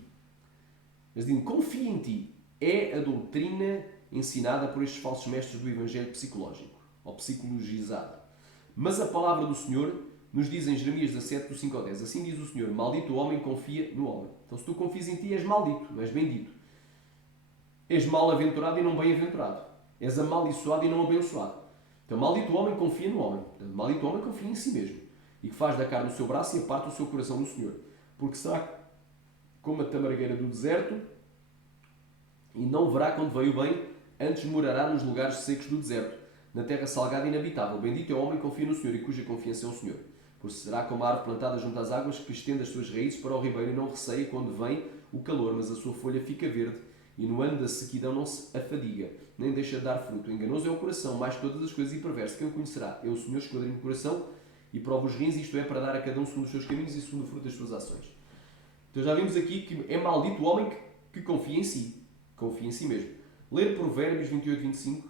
Eles dizem: confia em ti. É a doutrina ensinada por estes falsos mestres do Evangelho psicológico, ou psicologizado. Mas a palavra do Senhor nos diz em Jeremias 17, do 5 ao 10, assim diz o Senhor: maldito o homem que confia no homem. Então se tu confias em ti, és maldito, não és bendito. És mal-aventurado e não bem-aventurado. És amaldiçoado e não abençoado. Então maldito o homem que confia no homem. Portanto, maldito o homem que confia em si mesmo, e que faz da carne o seu braço e aparta o seu coração do Senhor. Porque será como a tamargueira do deserto, e não verá quando veio bem, antes morará nos lugares secos do deserto, na terra salgada e inabitável. Bendito é o homem que confia no Senhor e cuja confiança é o Senhor. Pois será como a árvore plantada junto às águas, que estende as suas raízes para o ribeiro e não receia quando vem o calor, mas a sua folha fica verde, e no ano da sequidão não se afadiga, nem deixa de dar fruto. Enganoso é o coração, mais que todas as coisas, e perverso. Quem o conhecerá? É o Senhor, esquadrinho do coração, e prova os rins, isto é, para dar a cada um segundo os seus caminhos e segundo o fruto das suas ações. Então já vimos aqui que é maldito o homem que confia em si. Confia em si mesmo. Ler Provérbios 28:25.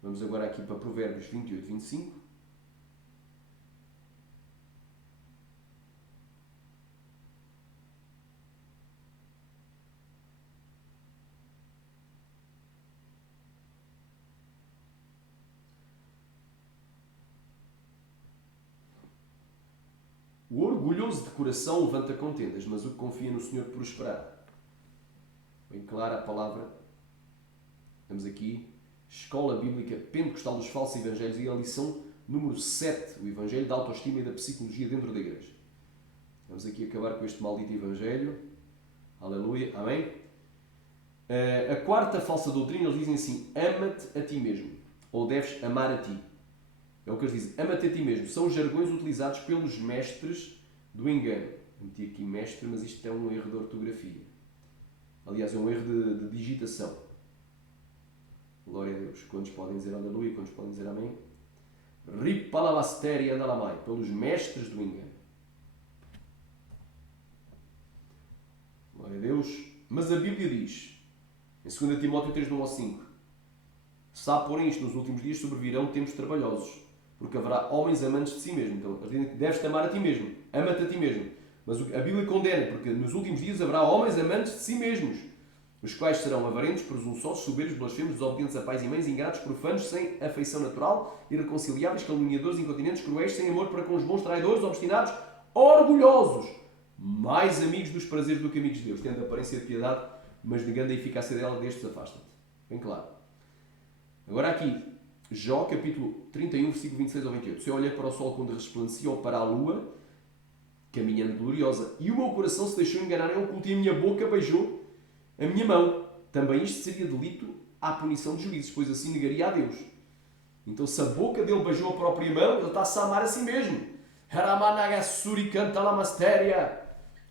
Vamos agora aqui para Provérbios 28:25. O orgulhoso de coração levanta contendas, mas o que confia no Senhor prosperará. Bem clara a palavra. Temos aqui Escola Bíblica Pentecostal dos Falsos Evangelhos e a lição número 7, o Evangelho da Autoestima e da Psicologia dentro da Igreja. Vamos aqui acabar com este maldito Evangelho. Aleluia. Amém? A quarta falsa doutrina, eles dizem assim: ama-te a ti mesmo, ou deves amar a ti. É o que eles dizem: ama-te a ti mesmo. São os jargões utilizados pelos mestres do engano. Eu meti aqui mestre, mas isto é um erro de ortografia. Aliás, é um erro de digitação. Glória a Deus. Quantos podem dizer aleluia? Quantos podem dizer amém? Ripalabasteri andalamai. Pelos mestres do engano. Glória a Deus. Mas a Bíblia diz, em 2 Timóteo 3, 1 ao 5, sabe, porém, isto nos últimos dias sobrevirão tempos trabalhosos, porque haverá homens amantes de si mesmo. Então, deves-te amar a ti mesmo. Ama-te a ti mesmo. Mas a Bíblia condena, porque nos últimos dias haverá homens amantes de si mesmos, os quais serão avarentos, presunçosos, soberbos, blasfemos, desobedientes a pais e mães, ingratos, profanos, sem afeição natural, irreconciliáveis, caluniadores, incontinentes, cruéis, sem amor para com os bons, traidores, obstinados, orgulhosos, mais amigos dos prazeres do que amigos de Deus, tendo aparência de piedade, mas negando a eficácia dela, destes afasta-te. Bem claro. Agora aqui, Jó, capítulo 31, versículo 26 ao 28. Se eu olhei para o sol quando resplandecia ou para a lua, caminhando gloriosa, e o meu coração se deixou enganar em oculto e a minha boca beijou a minha mão. Também isto seria delito à punição de juízes, pois assim negaria a Deus. Então se a boca dele beijou a própria mão, ele está-se a amar a si mesmo.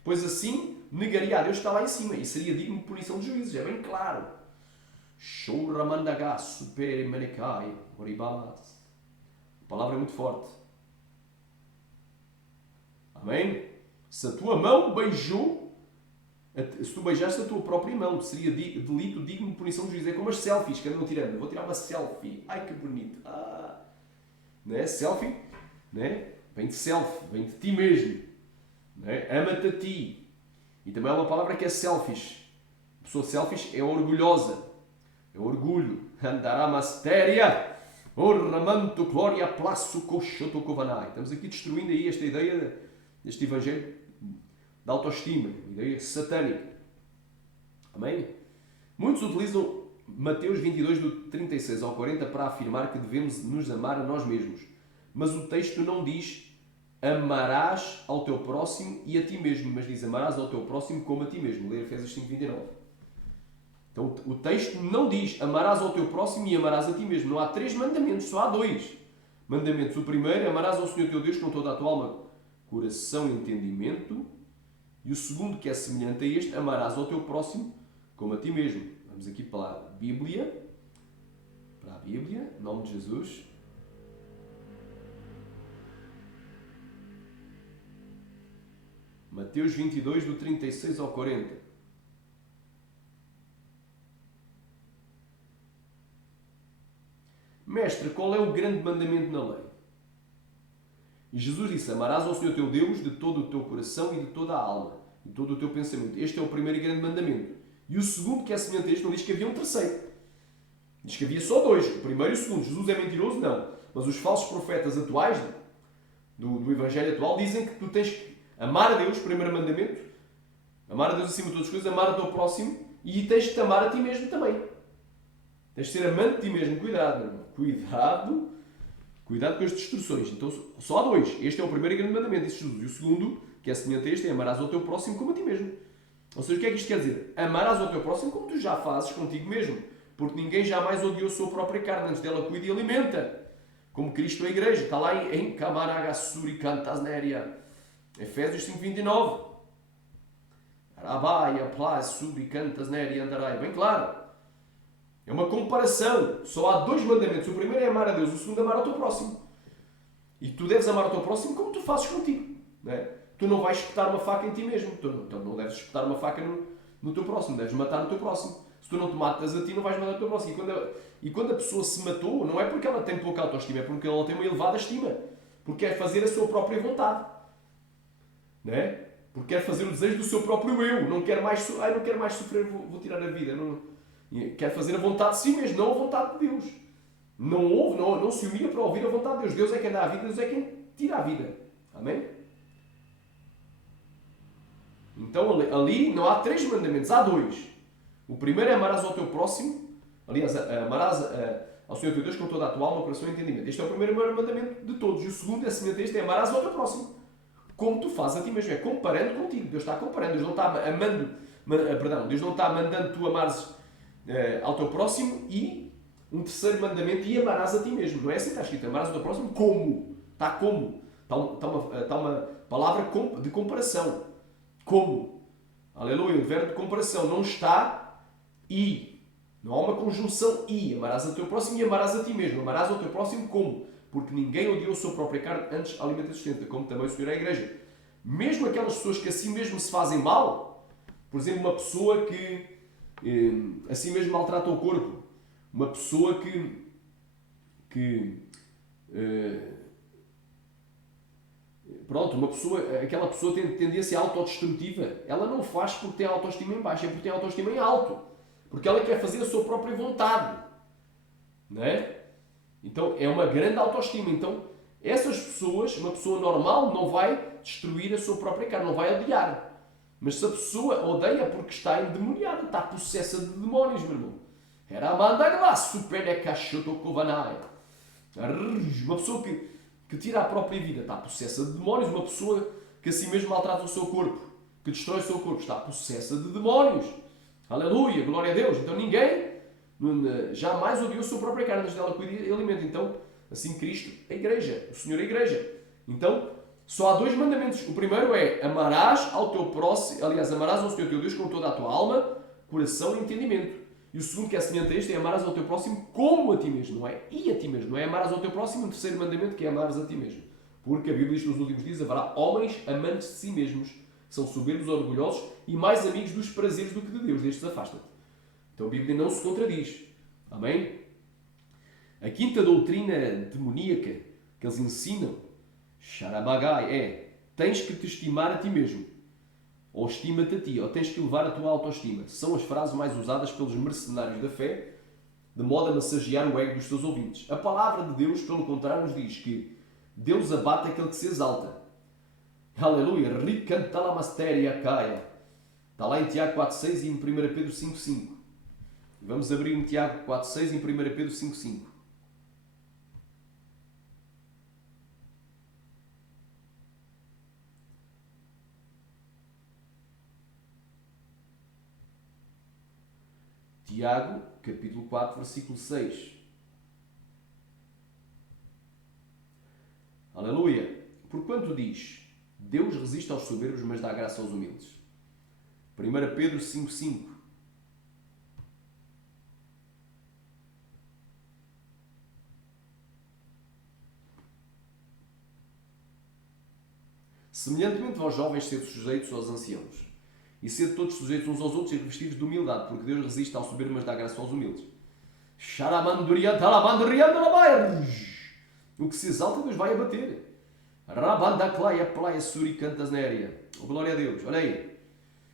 Pois assim negaria a Deus que está lá em cima e seria digno de punição de juízes, é bem claro. A palavra é muito forte. Amém? Se a tua mão beijou, se tu beijaste a tua própria mão, seria delito digno de punição de juízes. É como as selfies que andam tirando. Vou tirar uma selfie. Ai que bonito. Né? Selfie, né? Vem de self, vem de ti mesmo. Né? Ama-te a ti. E também é uma palavra que é selfish. A pessoa selfish é orgulhosa. É orgulho. Andaramasteria. Ornamanto glória plaço coxotocovanai. Estamos aqui destruindo aí esta ideia deste evangelho de autoestima, ideia satânica. Amém? Muitos utilizam Mateus 22, do 36 ao 40 para afirmar que devemos nos amar a nós mesmos. Mas o texto não diz amarás ao teu próximo e a ti mesmo, mas diz amarás ao teu próximo como a ti mesmo. Lê Efésios 5, 29. Então o texto não diz amarás ao teu próximo e amarás a ti mesmo. Não há 3 mandamentos, só há 2 mandamentos. O primeiro, amarás ao Senhor teu Deus com toda a tua alma, coração e entendimento. E o segundo, que é semelhante a este, amarás ao teu próximo como a ti mesmo. Vamos aqui para a Bíblia. Para a Bíblia, em nome de Jesus. Mateus 22, do 36 ao 40. Mestre, qual é o grande mandamento na lei? E Jesus disse, amarás ao Senhor teu Deus de todo o teu coração e de toda a alma, e de todo o teu pensamento. Este é o primeiro e grande mandamento. E o segundo, que é semelhante a este, não diz que havia um terceiro. Diz que havia só 2, o primeiro e o segundo. Jesus é mentiroso? Não. Mas os falsos profetas atuais, do Evangelho atual, dizem que tu tens que amar a Deus, primeiro mandamento, amar a Deus acima de todas as coisas, amar o teu próximo, e tens de te amar a ti mesmo também. Tens de ser amante de ti mesmo. Cuidado, meu irmão. Cuidado com as distorções. Então, só há 2. Este é o primeiro e grande mandamento, disse Jesus. E o segundo, que é semelhante a este, é amarás ao teu próximo como a ti mesmo. Ou seja, o que é que isto quer dizer? Amarás ao teu próximo como tu já fazes contigo mesmo. Porque ninguém jamais odiou a sua própria carne, antes dela cuida e alimenta. Como Cristo a igreja. Está lá em Kamaragassuri Cantasnéria. Efésios 5:29. Arabaia, Plá, Subi, Cantasnéria, Andarai. Bem claro. É uma comparação. Só há 2 mandamentos. O primeiro é amar a Deus. O segundo é amar ao teu próximo. E tu deves amar ao teu próximo como tu fazes contigo. Não é? Tu não vais espetar uma faca em ti mesmo. Tu não deves espetar uma faca no teu próximo. Deves matar o teu próximo. Se tu não te matas a ti, não vais matar o teu próximo. E quando a pessoa se matou, não é porque ela tem pouca autoestima, é porque ela tem uma elevada estima. Porque quer fazer a sua própria vontade. Não é? Porque quer fazer o desejo do seu próprio eu. Não quer mais sofrer, vou tirar a vida. Quer fazer a vontade de si mesmo, não a vontade de Deus. Não se humilha para ouvir a vontade de Deus. Deus é quem dá a vida, Deus é quem tira a vida. Amém? Então ali não há 3 mandamentos, há 2. O primeiro é amarás ao teu próximo. Aliás, amarás ao Senhor teu Deus com toda a tua alma, coração e entendimento. Este é o primeiro mandamento de todos. E o segundo é semelhante a este, é amarás ao teu próximo. Como tu fazes a ti mesmo, é comparando contigo. Deus está comparando, Deus não está Deus não está mandando tu amares ao teu próximo e um terceiro mandamento e amarás a ti mesmo. Não é assim que está escrito, amarás ao teu próximo como? Está como? Está uma palavra de comparação. Como? Aleluia, o verbo de comparação não está e. Não há uma conjunção e. Amarás ao teu próximo e amarás a ti mesmo. Amarás ao teu próximo como? Porque ninguém odiou a sua própria carne, antes alimenta e sustenta, como também o Senhor é a igreja. Mesmo aquelas pessoas que assim mesmo se fazem mal, por exemplo, uma pessoa que assim mesmo maltrata o corpo, uma pessoa aquela pessoa tem tendência autodestrutiva, ela não faz porque tem a autoestima em baixo, é porque tem a autoestima em alto, porque ela quer fazer a sua própria vontade, não é? Então é uma grande autoestima. Então essas pessoas, uma pessoa normal não vai destruir a sua própria carne, não vai odiar. Mas se a pessoa odeia porque está endemoniada, está possessa de demónios, meu irmão. Era a manda lá, super é cachoto covanai. Uma pessoa que tira a própria vida está possessa de demónios. Uma pessoa que a si mesmo maltrata o seu corpo, que destrói o seu corpo, está possessa de demónios. Aleluia, glória a Deus. Então ninguém jamais odiou a sua própria carne, mas dela cuida e alimenta. Então, assim Cristo, a igreja, o Senhor, a igreja. Então, só há dois mandamentos. O primeiro é amarás ao teu próximo, aliás, amarás ao Senhor teu Deus com toda a tua alma, coração e entendimento. E o segundo, que é semelhante a este, é amarás ao teu próximo como a ti mesmo, não é? E a ti mesmo, não é? Amarás ao teu próximo. O terceiro mandamento, que é amarás a ti mesmo. Porque a Bíblia diz que nos últimos dias haverá homens amantes de si mesmos, que são soberbos, orgulhosos e mais amigos dos prazeres do que de Deus. Destes afasta-te. Então a Bíblia não se contradiz. Amém? A quinta doutrina demoníaca que eles ensinam, Sharabagai, é: tens que te estimar a ti mesmo, ou estima-te a ti, ou tens que elevar a tua autoestima. São as frases mais usadas pelos mercenários da fé, de modo a massagear o ego dos seus ouvintes. A palavra de Deus, pelo contrário, nos diz que Deus abate aquele que se exalta. Aleluia! Ricantalamastéria caia. Está lá em Tiago 4.6 e em 1 Pedro 5.5. Vamos abrir em Tiago 4.6 e em 1 Pedro 5.5. Tiago, capítulo 4, versículo 6. Aleluia! Porquanto diz: Deus resiste aos soberbos, mas dá graça aos humildes. 1 Pedro 5.5. Semelhantemente vós jovens, sede sujeitos aos anciãos, e sede todos sujeitos uns aos outros e revestidos de humildade, porque Deus resiste ao soberbo, mas dá graça aos humildes. O que se exalta, Deus vai abater. Rabandaclaia playa suricantas néria. Glória a Deus. Olha aí.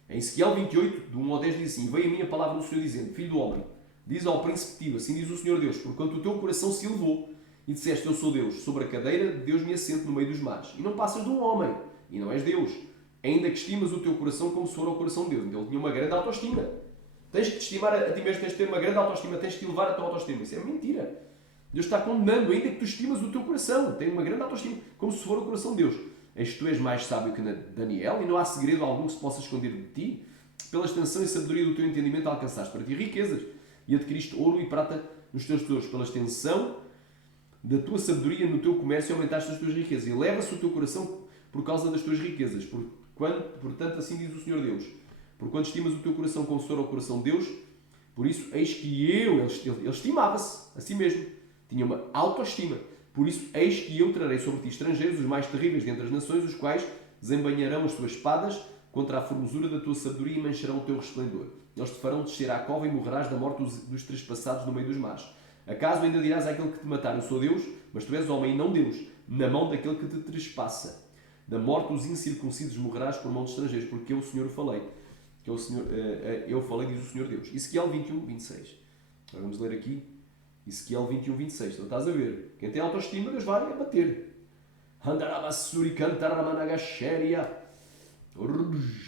Em Ezequiel 28, do 1 ao 10 diz assim: veio a minha palavra do Senhor dizendo: filho do homem, diz ao príncipe Tiro, assim diz o Senhor Deus, porquanto o teu coração se elevou e disseste: eu sou Deus, sobre a cadeira de Deus me assento no meio dos mares, e não passas de um homem, e não és Deus, ainda que estimas o teu coração como se for ao coração de Deus. Então ele tinha uma grande autoestima. Tens que te estimar a ti mesmo, tens de ter uma grande autoestima, tens que elevar a tua autoestima. Isso é mentira. Deus está condenando, ainda que tu estimas o teu coração, tem uma grande autoestima, como se for o coração de Deus. Eis que tu és mais sábio que Daniel, e não há segredo algum que se possa esconder de ti. Pela extensão e sabedoria do teu entendimento alcançaste para ti riquezas, e adquiriste ouro e prata nos teus tesouros. Pela extensão da tua sabedoria no teu comércio aumentaste as tuas riquezas. E eleva-se o teu coração por causa das tuas riquezas. Portanto, assim diz o Senhor Deus: porquanto estimas o teu coração como se for ao coração de Deus, por isso eis que ele estimava-se a si mesmo, tinha uma autoestima. Por isso eis que eu trarei sobre ti estrangeiros, os mais terríveis dentre as nações, os quais desembainharão as suas espadas contra a formosura da tua sabedoria e mancharão o teu resplendor. Eles te farão descer à cova e morrerás da morte dos trespassados no meio dos mares. Acaso ainda dirás àquele que te matar: eu sou Deus? Mas tu és homem e não Deus, na mão daquele que te trespassa. Da morte dos incircuncisos morrerás por mão de estrangeiros, porque eu, o Senhor, o falei. Que eu falei, diz o Senhor Deus. Ezequiel 21, 26. Agora vamos ler aqui. Ezequiel 21, 26. Então estás a ver. Quem tem autoestima, Deus vai abater. Handarabassuri cantaramanagasheria.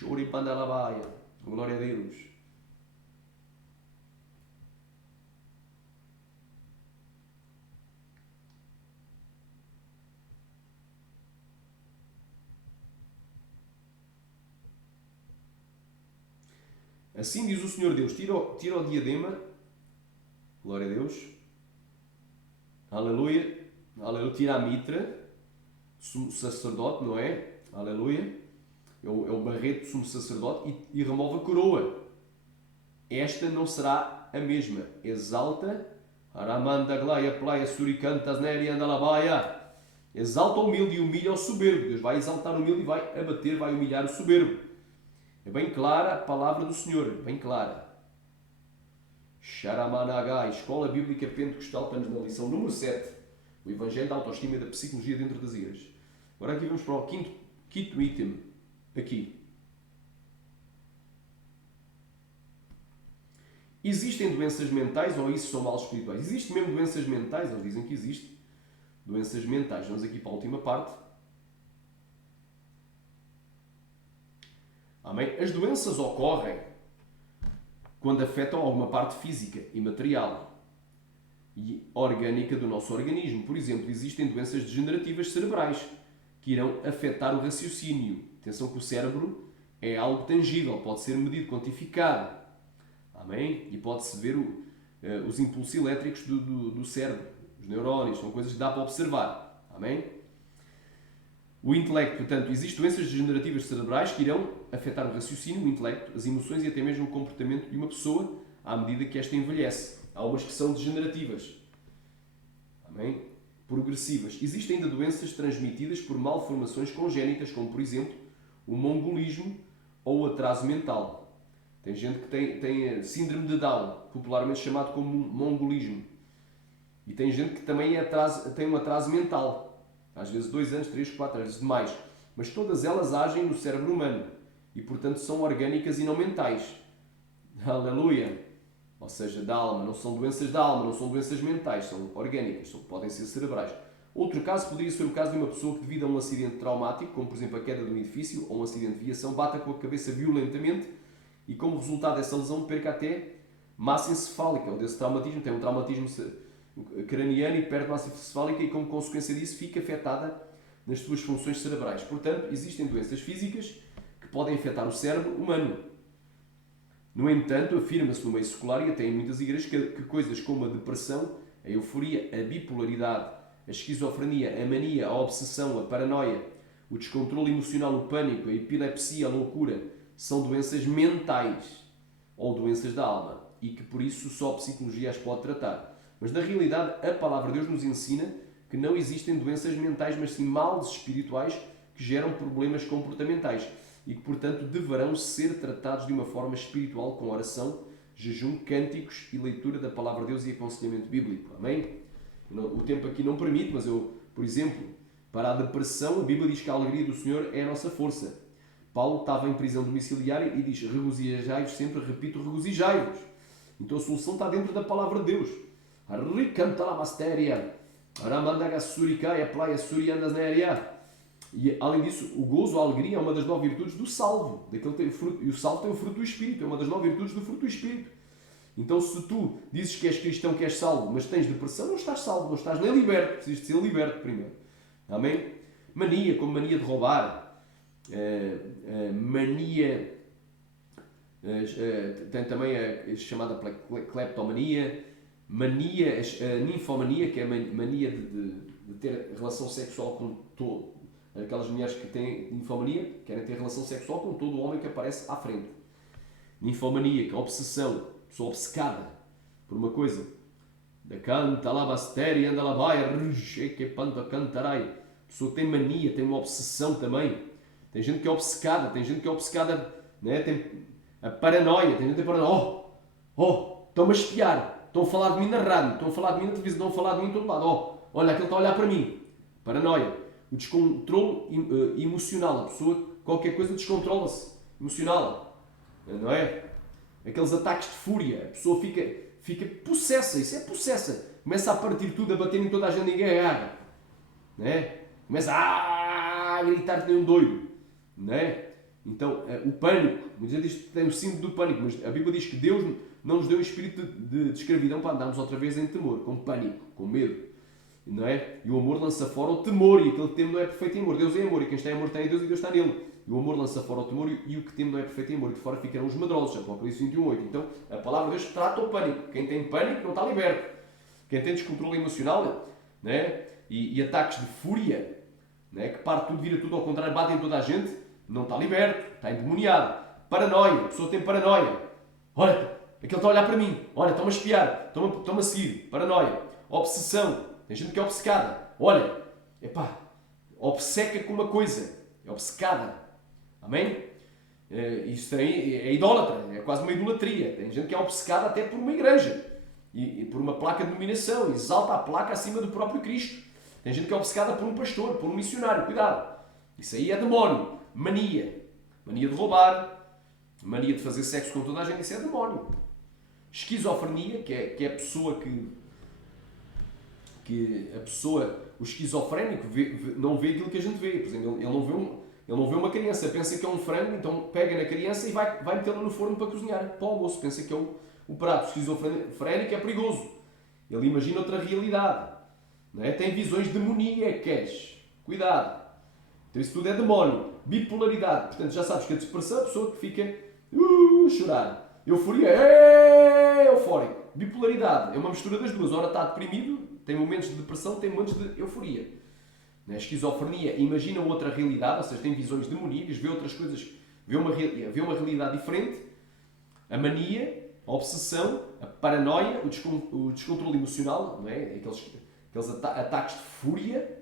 Oripandalabaia. Glória a Deus. Assim diz o Senhor Deus: tira o diadema. Glória a Deus. Aleluia. Aleluia. Tira a mitra. Sumo sacerdote, não é? Aleluia. É o barrete do sumo sacerdote e remove a coroa. Esta não será a mesma. Exalta. Aramandaglaia playa suricantas neri andalabaia. Exalta o humilde e humilha o soberbo. Deus vai exaltar o humilde e vai abater, vai humilhar o soberbo. É bem clara a palavra do Senhor, bem clara. Sharamanagai, Escola Bíblica Pentecostal, estamos na lição número 7, o Evangelho da Autoestima e da Psicologia dentro das Igrejas. Agora aqui vamos para o quinto item, aqui. Existem doenças mentais ou isso são males espirituais? Existem mesmo doenças mentais? Eles dizem que existem doenças mentais. Vamos aqui para a última parte. Amém? As doenças ocorrem quando afetam alguma parte física e material e orgânica do nosso organismo. Por exemplo, existem doenças degenerativas cerebrais que irão afetar o raciocínio. Atenção que o cérebro é algo tangível, pode ser medido, quantificado. Amém? E pode-se ver os impulsos elétricos do cérebro, os neurónios, são coisas que dá para observar. Amém? O intelecto, portanto, existem doenças degenerativas cerebrais que irão afetar o raciocínio, o intelecto, as emoções e até mesmo o comportamento de uma pessoa à medida que esta envelhece. Há umas que são degenerativas. Amém? Progressivas. Existem ainda doenças transmitidas por malformações congénitas, como por exemplo o mongolismo ou o atraso mental. Tem gente que tem síndrome de Down, popularmente chamado como mongolismo. E tem gente que também tem um atraso mental. Às vezes 2 anos, 3, 4, às vezes demais. Mas todas elas agem no cérebro humano. E portanto são orgânicas e não mentais. Aleluia! Ou seja, da alma. Não são doenças da alma, não são doenças mentais. São orgânicas, podem ser cerebrais. Outro caso poderia ser o caso de uma pessoa que devido a um acidente traumático, como por exemplo a queda de um edifício ou um acidente de viação, bata com a cabeça violentamente e como resultado dessa lesão perca até massa encefálica, ou desse traumatismo, tem um traumatismo craniano e perde massa encefálica e como consequência disso fica afetada nas suas funções cerebrais. Portanto, existem doenças físicas que podem afetar o cérebro humano. No entanto, afirma-se no meio secular e até em muitas igrejas que coisas como a depressão, a euforia, a bipolaridade, a esquizofrenia, a mania, a obsessão, a paranoia, o descontrole emocional, o pânico, a epilepsia, a loucura, são doenças mentais ou doenças da alma e que por isso só a psicologia as pode tratar. Mas na realidade a palavra de Deus nos ensina que não existem doenças mentais, mas sim males espirituais que geram problemas comportamentais e que portanto deverão ser tratados de uma forma espiritual com oração, jejum, cânticos e leitura da palavra de Deus e aconselhamento bíblico. Amém? O tempo aqui não permite, mas por exemplo, para a depressão a Bíblia diz que a alegria do Senhor é a nossa força. Paulo estava em prisão domiciliária e diz: regozijai-vos sempre, repito, regozijai-vos. Então a solução está dentro da palavra de Deus. E além disso, o gozo, a alegria é uma das 9 virtudes do salvo. E o salvo tem o fruto do Espírito, é uma das 9 virtudes do fruto do Espírito. Então se tu dizes que és cristão, que és salvo, mas tens depressão, não estás salvo, não estás nem liberto. Precisas de ser liberto primeiro. Amém? Mania, como mania de roubar. Mania, tem também a chamada cleptomania, mania, ninfomania, que é a mania de ter relação sexual com todo. Aquelas mulheres que têm ninfomania querem ter relação sexual com todo o homem que aparece à frente. Ninfomania, que é obsessão, pessoa obcecada por uma coisa. Da canta lá basteri, anda lá vai, que panta cantarai. Pessoa que tem mania, tem uma obsessão também. Tem gente que é obcecada, né? Tem a paranoia, tem gente que tem paranoia. Estão-me a espiar, estão a falar de mim na rádio, estão a falar de mim na televisão, estão a falar de mim em todo lado. Olha, aquele está a olhar para mim. Paranoia. O descontrole emocional, a pessoa, qualquer coisa descontrola-se, emocional, não é? Aqueles ataques de fúria, a pessoa fica possessa, isso é possessa. Começa a partir tudo, a bater em toda a gente, ninguém agarra, não é? Começa a gritar que nem um doido. Não é? Então, o pânico, muita gente diz que tem o síndrome do pânico, mas a Bíblia diz que Deus não nos deu um espírito de escravidão para andarmos outra vez em temor, com pânico, com medo, não é? E o amor lança fora o temor, e aquele que teme não é perfeito em amor. Deus é amor, e quem está em amor está em Deus e Deus está nele. E o amor lança fora o temor, e o que teme não é perfeito em amor, e de fora ficarão os medrosos. Apocalipse 21:8. Então, a palavra de Deus trata o pânico. Quem tem pânico não está liberto. Quem tem descontrole emocional, não é? E ataques de fúria, não é? Que parte tudo, vira tudo ao contrário, batem toda a gente, não está liberto, está endemoniado. Paranoia, a pessoa tem paranoia. Olha, aquele está a olhar para mim. Olha, estão-me a espiar, estão-me a seguir. Paranoia. Obsessão. Tem gente que é obcecada. Olha, obceca com uma coisa. É obcecada. Amém? Isso é idólatra. É quase uma idolatria. Tem gente que é obcecada até por uma igreja. E por uma placa de dominação. Exalta a placa acima do próprio Cristo. Tem gente que é obcecada por um pastor, por um missionário. Cuidado. Isso aí é demónio. Mania. Mania de roubar. Mania de fazer sexo com toda a gente. Isso é demónio. Esquizofrenia, que é a pessoa o esquizofrénico não vê aquilo que a gente vê. Por exemplo, Ele não vê uma criança, pensa que é um frango, então pega na criança e vai metê-la no forno para cozinhar, para o almoço. Pensa que é o prato esquizofrénico, é perigoso. Ele imagina outra realidade. Não é? Tem visões demoníacas. Cuidado. Então isso tudo é demónio. Bipolaridade. Portanto, já sabes que a dispersão é a pessoa que fica a chorar. Euforia é eufórico. Bipolaridade é uma mistura das duas. Ora está deprimido, tem momentos de depressão, tem momentos de euforia. A esquizofrenia imagina outra realidade, ou seja, tem visões demoníacas, vê outras coisas, vê uma realidade diferente. A mania, a obsessão, a paranoia, o descontrole emocional, não é? Aqueles ataques de fúria,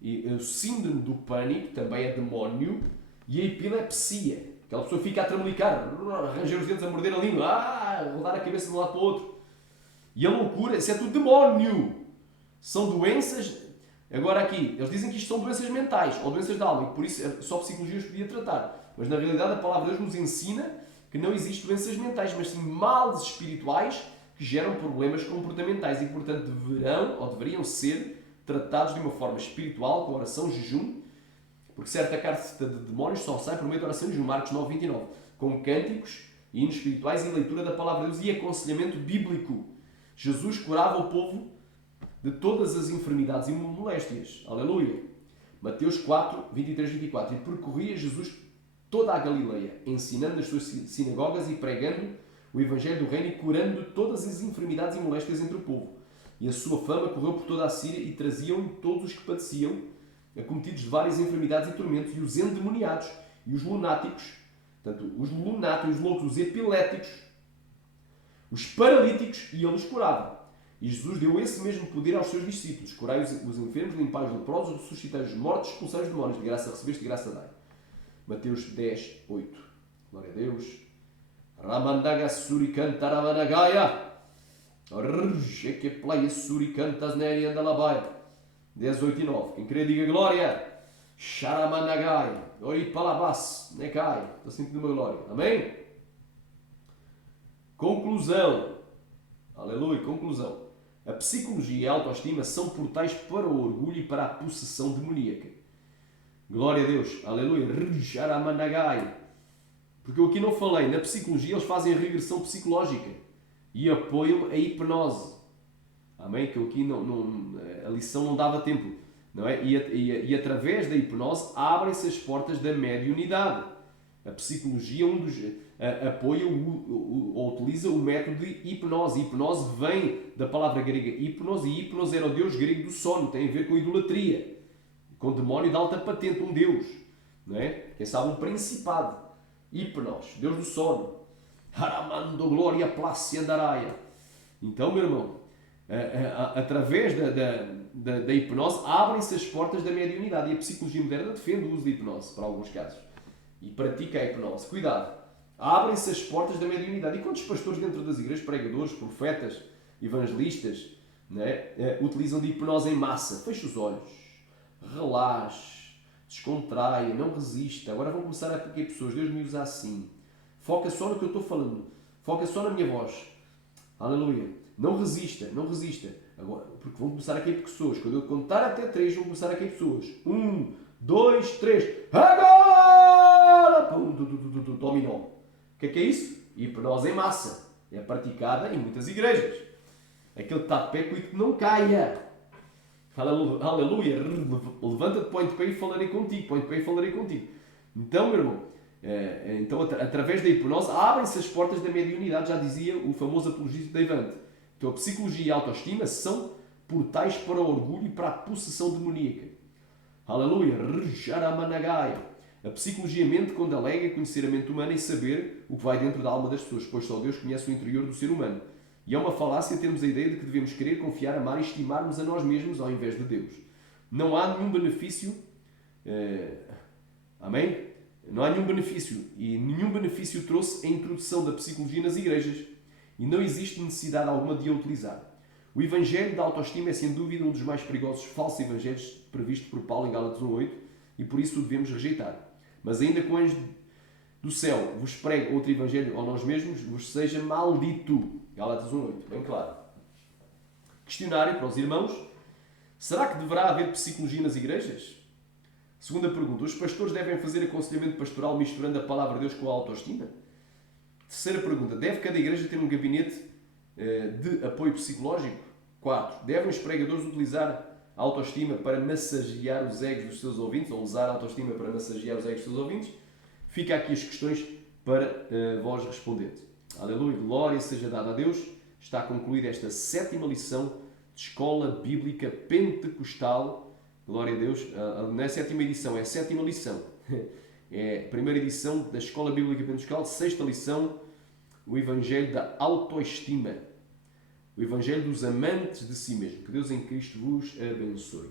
e o síndrome do pânico também é demónio, e a epilepsia. Aquela pessoa fica a tramelicar, arranjar os dentes, a morder a língua, rodar a cabeça de um lado para o outro. E a loucura, isso é tudo demónio. São doenças. Agora aqui, eles dizem que isto são doenças mentais, ou doenças da alma, e por isso só a psicologia os podia tratar. Mas na realidade a palavra de Deus nos ensina que não existem doenças mentais, mas sim males espirituais que geram problemas comportamentais e, portanto, deverão ou deveriam ser tratados de uma forma espiritual, com oração, jejum, porque certa carta de demónios só sai por meio de oração e jejum, Marcos 9:29, com cânticos, hinos espirituais e leitura da palavra de Deus e aconselhamento bíblico. Jesus curava o povo de todas as enfermidades e moléstias. Aleluia! Mateus 4, 23, 24. E percorria Jesus toda a Galileia, ensinando nas suas sinagogas e pregando o Evangelho do Reino e curando todas as enfermidades e moléstias entre o povo. E a sua fama correu por toda a Síria e traziam todos os que padeciam, acometidos de várias enfermidades e tormentos, e os endemoniados, e os lunáticos, portanto, os lunáticos, os loucos, os epiléticos, os paralíticos, e ele os curava. E Jesus deu esse mesmo poder aos seus discípulos. Curai os enfermos, limpai os leprosos, ressuscitai os mortos, expulsai os demónios. De graça recebeste, de graça dai. Mateus 10, 8. Glória a Deus. Ramandaga suricanta ramanagaya. Rjeque playa suricantas neri andalabai. 10, 8 e 9. Quem crê diga glória. Sharamanagai. Oi palabas. Necai. Estou sentindo uma glória. Amém? Conclusão. Aleluia. Conclusão. A psicologia e a autoestima são portais para o orgulho e para a possessão demoníaca. Glória a Deus. Aleluia. Sharamanagai. Porque eu aqui não falei. Na psicologia eles fazem a regressão psicológica e apoiam a hipnose. Amém? Que eu aqui a lição não dava tempo. Não é? E através da hipnose abrem-se as portas da mediunidade. A psicologia apoia ou utiliza o método de hipnose. Hipnose vem da palavra grega hipnos, e hipnos era o deus grego do sono, tem a ver com idolatria, com demónio de alta patente, um deus. Não é? Quem sabe um principado. Hipnos, deus do sono. Haramando glória plácia andaraia. Então, meu irmão, através da hipnose abrem-se as portas da mediunidade, e a psicologia moderna defende o uso de hipnose para alguns casos e pratica a hipnose. Cuidado, abrem-se as portas da mediunidade. E quantos pastores dentro das igrejas, pregadores, profetas, evangelistas, né, utilizam de hipnose em massa? Feche os olhos, relaxe, descontraia, não resista. Agora vão começar a aplicar pessoas. Deus me usa assim. Foca só no que eu estou falando, foca só na minha voz. Aleluia. Não resista, não resista. Agora, porque vão começar a cair pessoas. Quando eu contar até 3, vão começar a cair pessoas. 1, 2, 3. Agora! Pum, dominó. O que é isso? Hipnose em massa. É praticada em muitas igrejas. Aquele que está de pé, cuide que não caia. Aleluia. Levanta-te, põe de pé e falarei contigo. Põe de pé e falarei contigo. Então, meu irmão, através da hipnose, abrem-se as portas da mediunidade, já dizia o famoso apologista Devante. Então, a psicologia e a autoestima são portais para o orgulho e para a possessão demoníaca. Aleluia! A psicologia mente quando alega conhecer a mente humana e saber o que vai dentro da alma das pessoas, pois só Deus conhece o interior do ser humano. E é uma falácia termos a ideia de que devemos querer, confiar, amar e estimarmos a nós mesmos ao invés de Deus. Não há nenhum benefício. Amém? Não há nenhum benefício. E nenhum benefício trouxe a introdução da psicologia nas igrejas. E não existe necessidade alguma de a utilizar. O Evangelho da autoestima é sem dúvida um dos mais perigosos falsos evangelhos previsto por Paulo em Gálatas 1:8 e por isso o devemos rejeitar. Mas ainda que o anjo do céu vos pregue outro evangelho ou nós mesmos, vos seja maldito. Gálatas 1:8, bem claro. Questionário para os irmãos. Será que deverá haver psicologia nas igrejas? Segunda pergunta, os pastores devem fazer aconselhamento pastoral misturando a palavra de Deus com a autoestima? Terceira pergunta, deve cada igreja ter um gabinete de apoio psicológico? 4. Devem os pregadores utilizar a autoestima para massagear os egos dos seus ouvintes, ou usar a autoestima para massagear os egos dos seus ouvintes? Fica aqui as questões para vós responder. Aleluia, glória seja dada a Deus. Está concluída esta 7ª lição de Escola Bíblica Pentecostal. Glória a Deus. Não é a 7ª edição, é a 7ª lição. É a primeira edição da Escola Bíblica Pentecostal, 6ª lição, o Evangelho da autoestima. O Evangelho dos amantes de si mesmo. Que Deus em Cristo vos abençoe.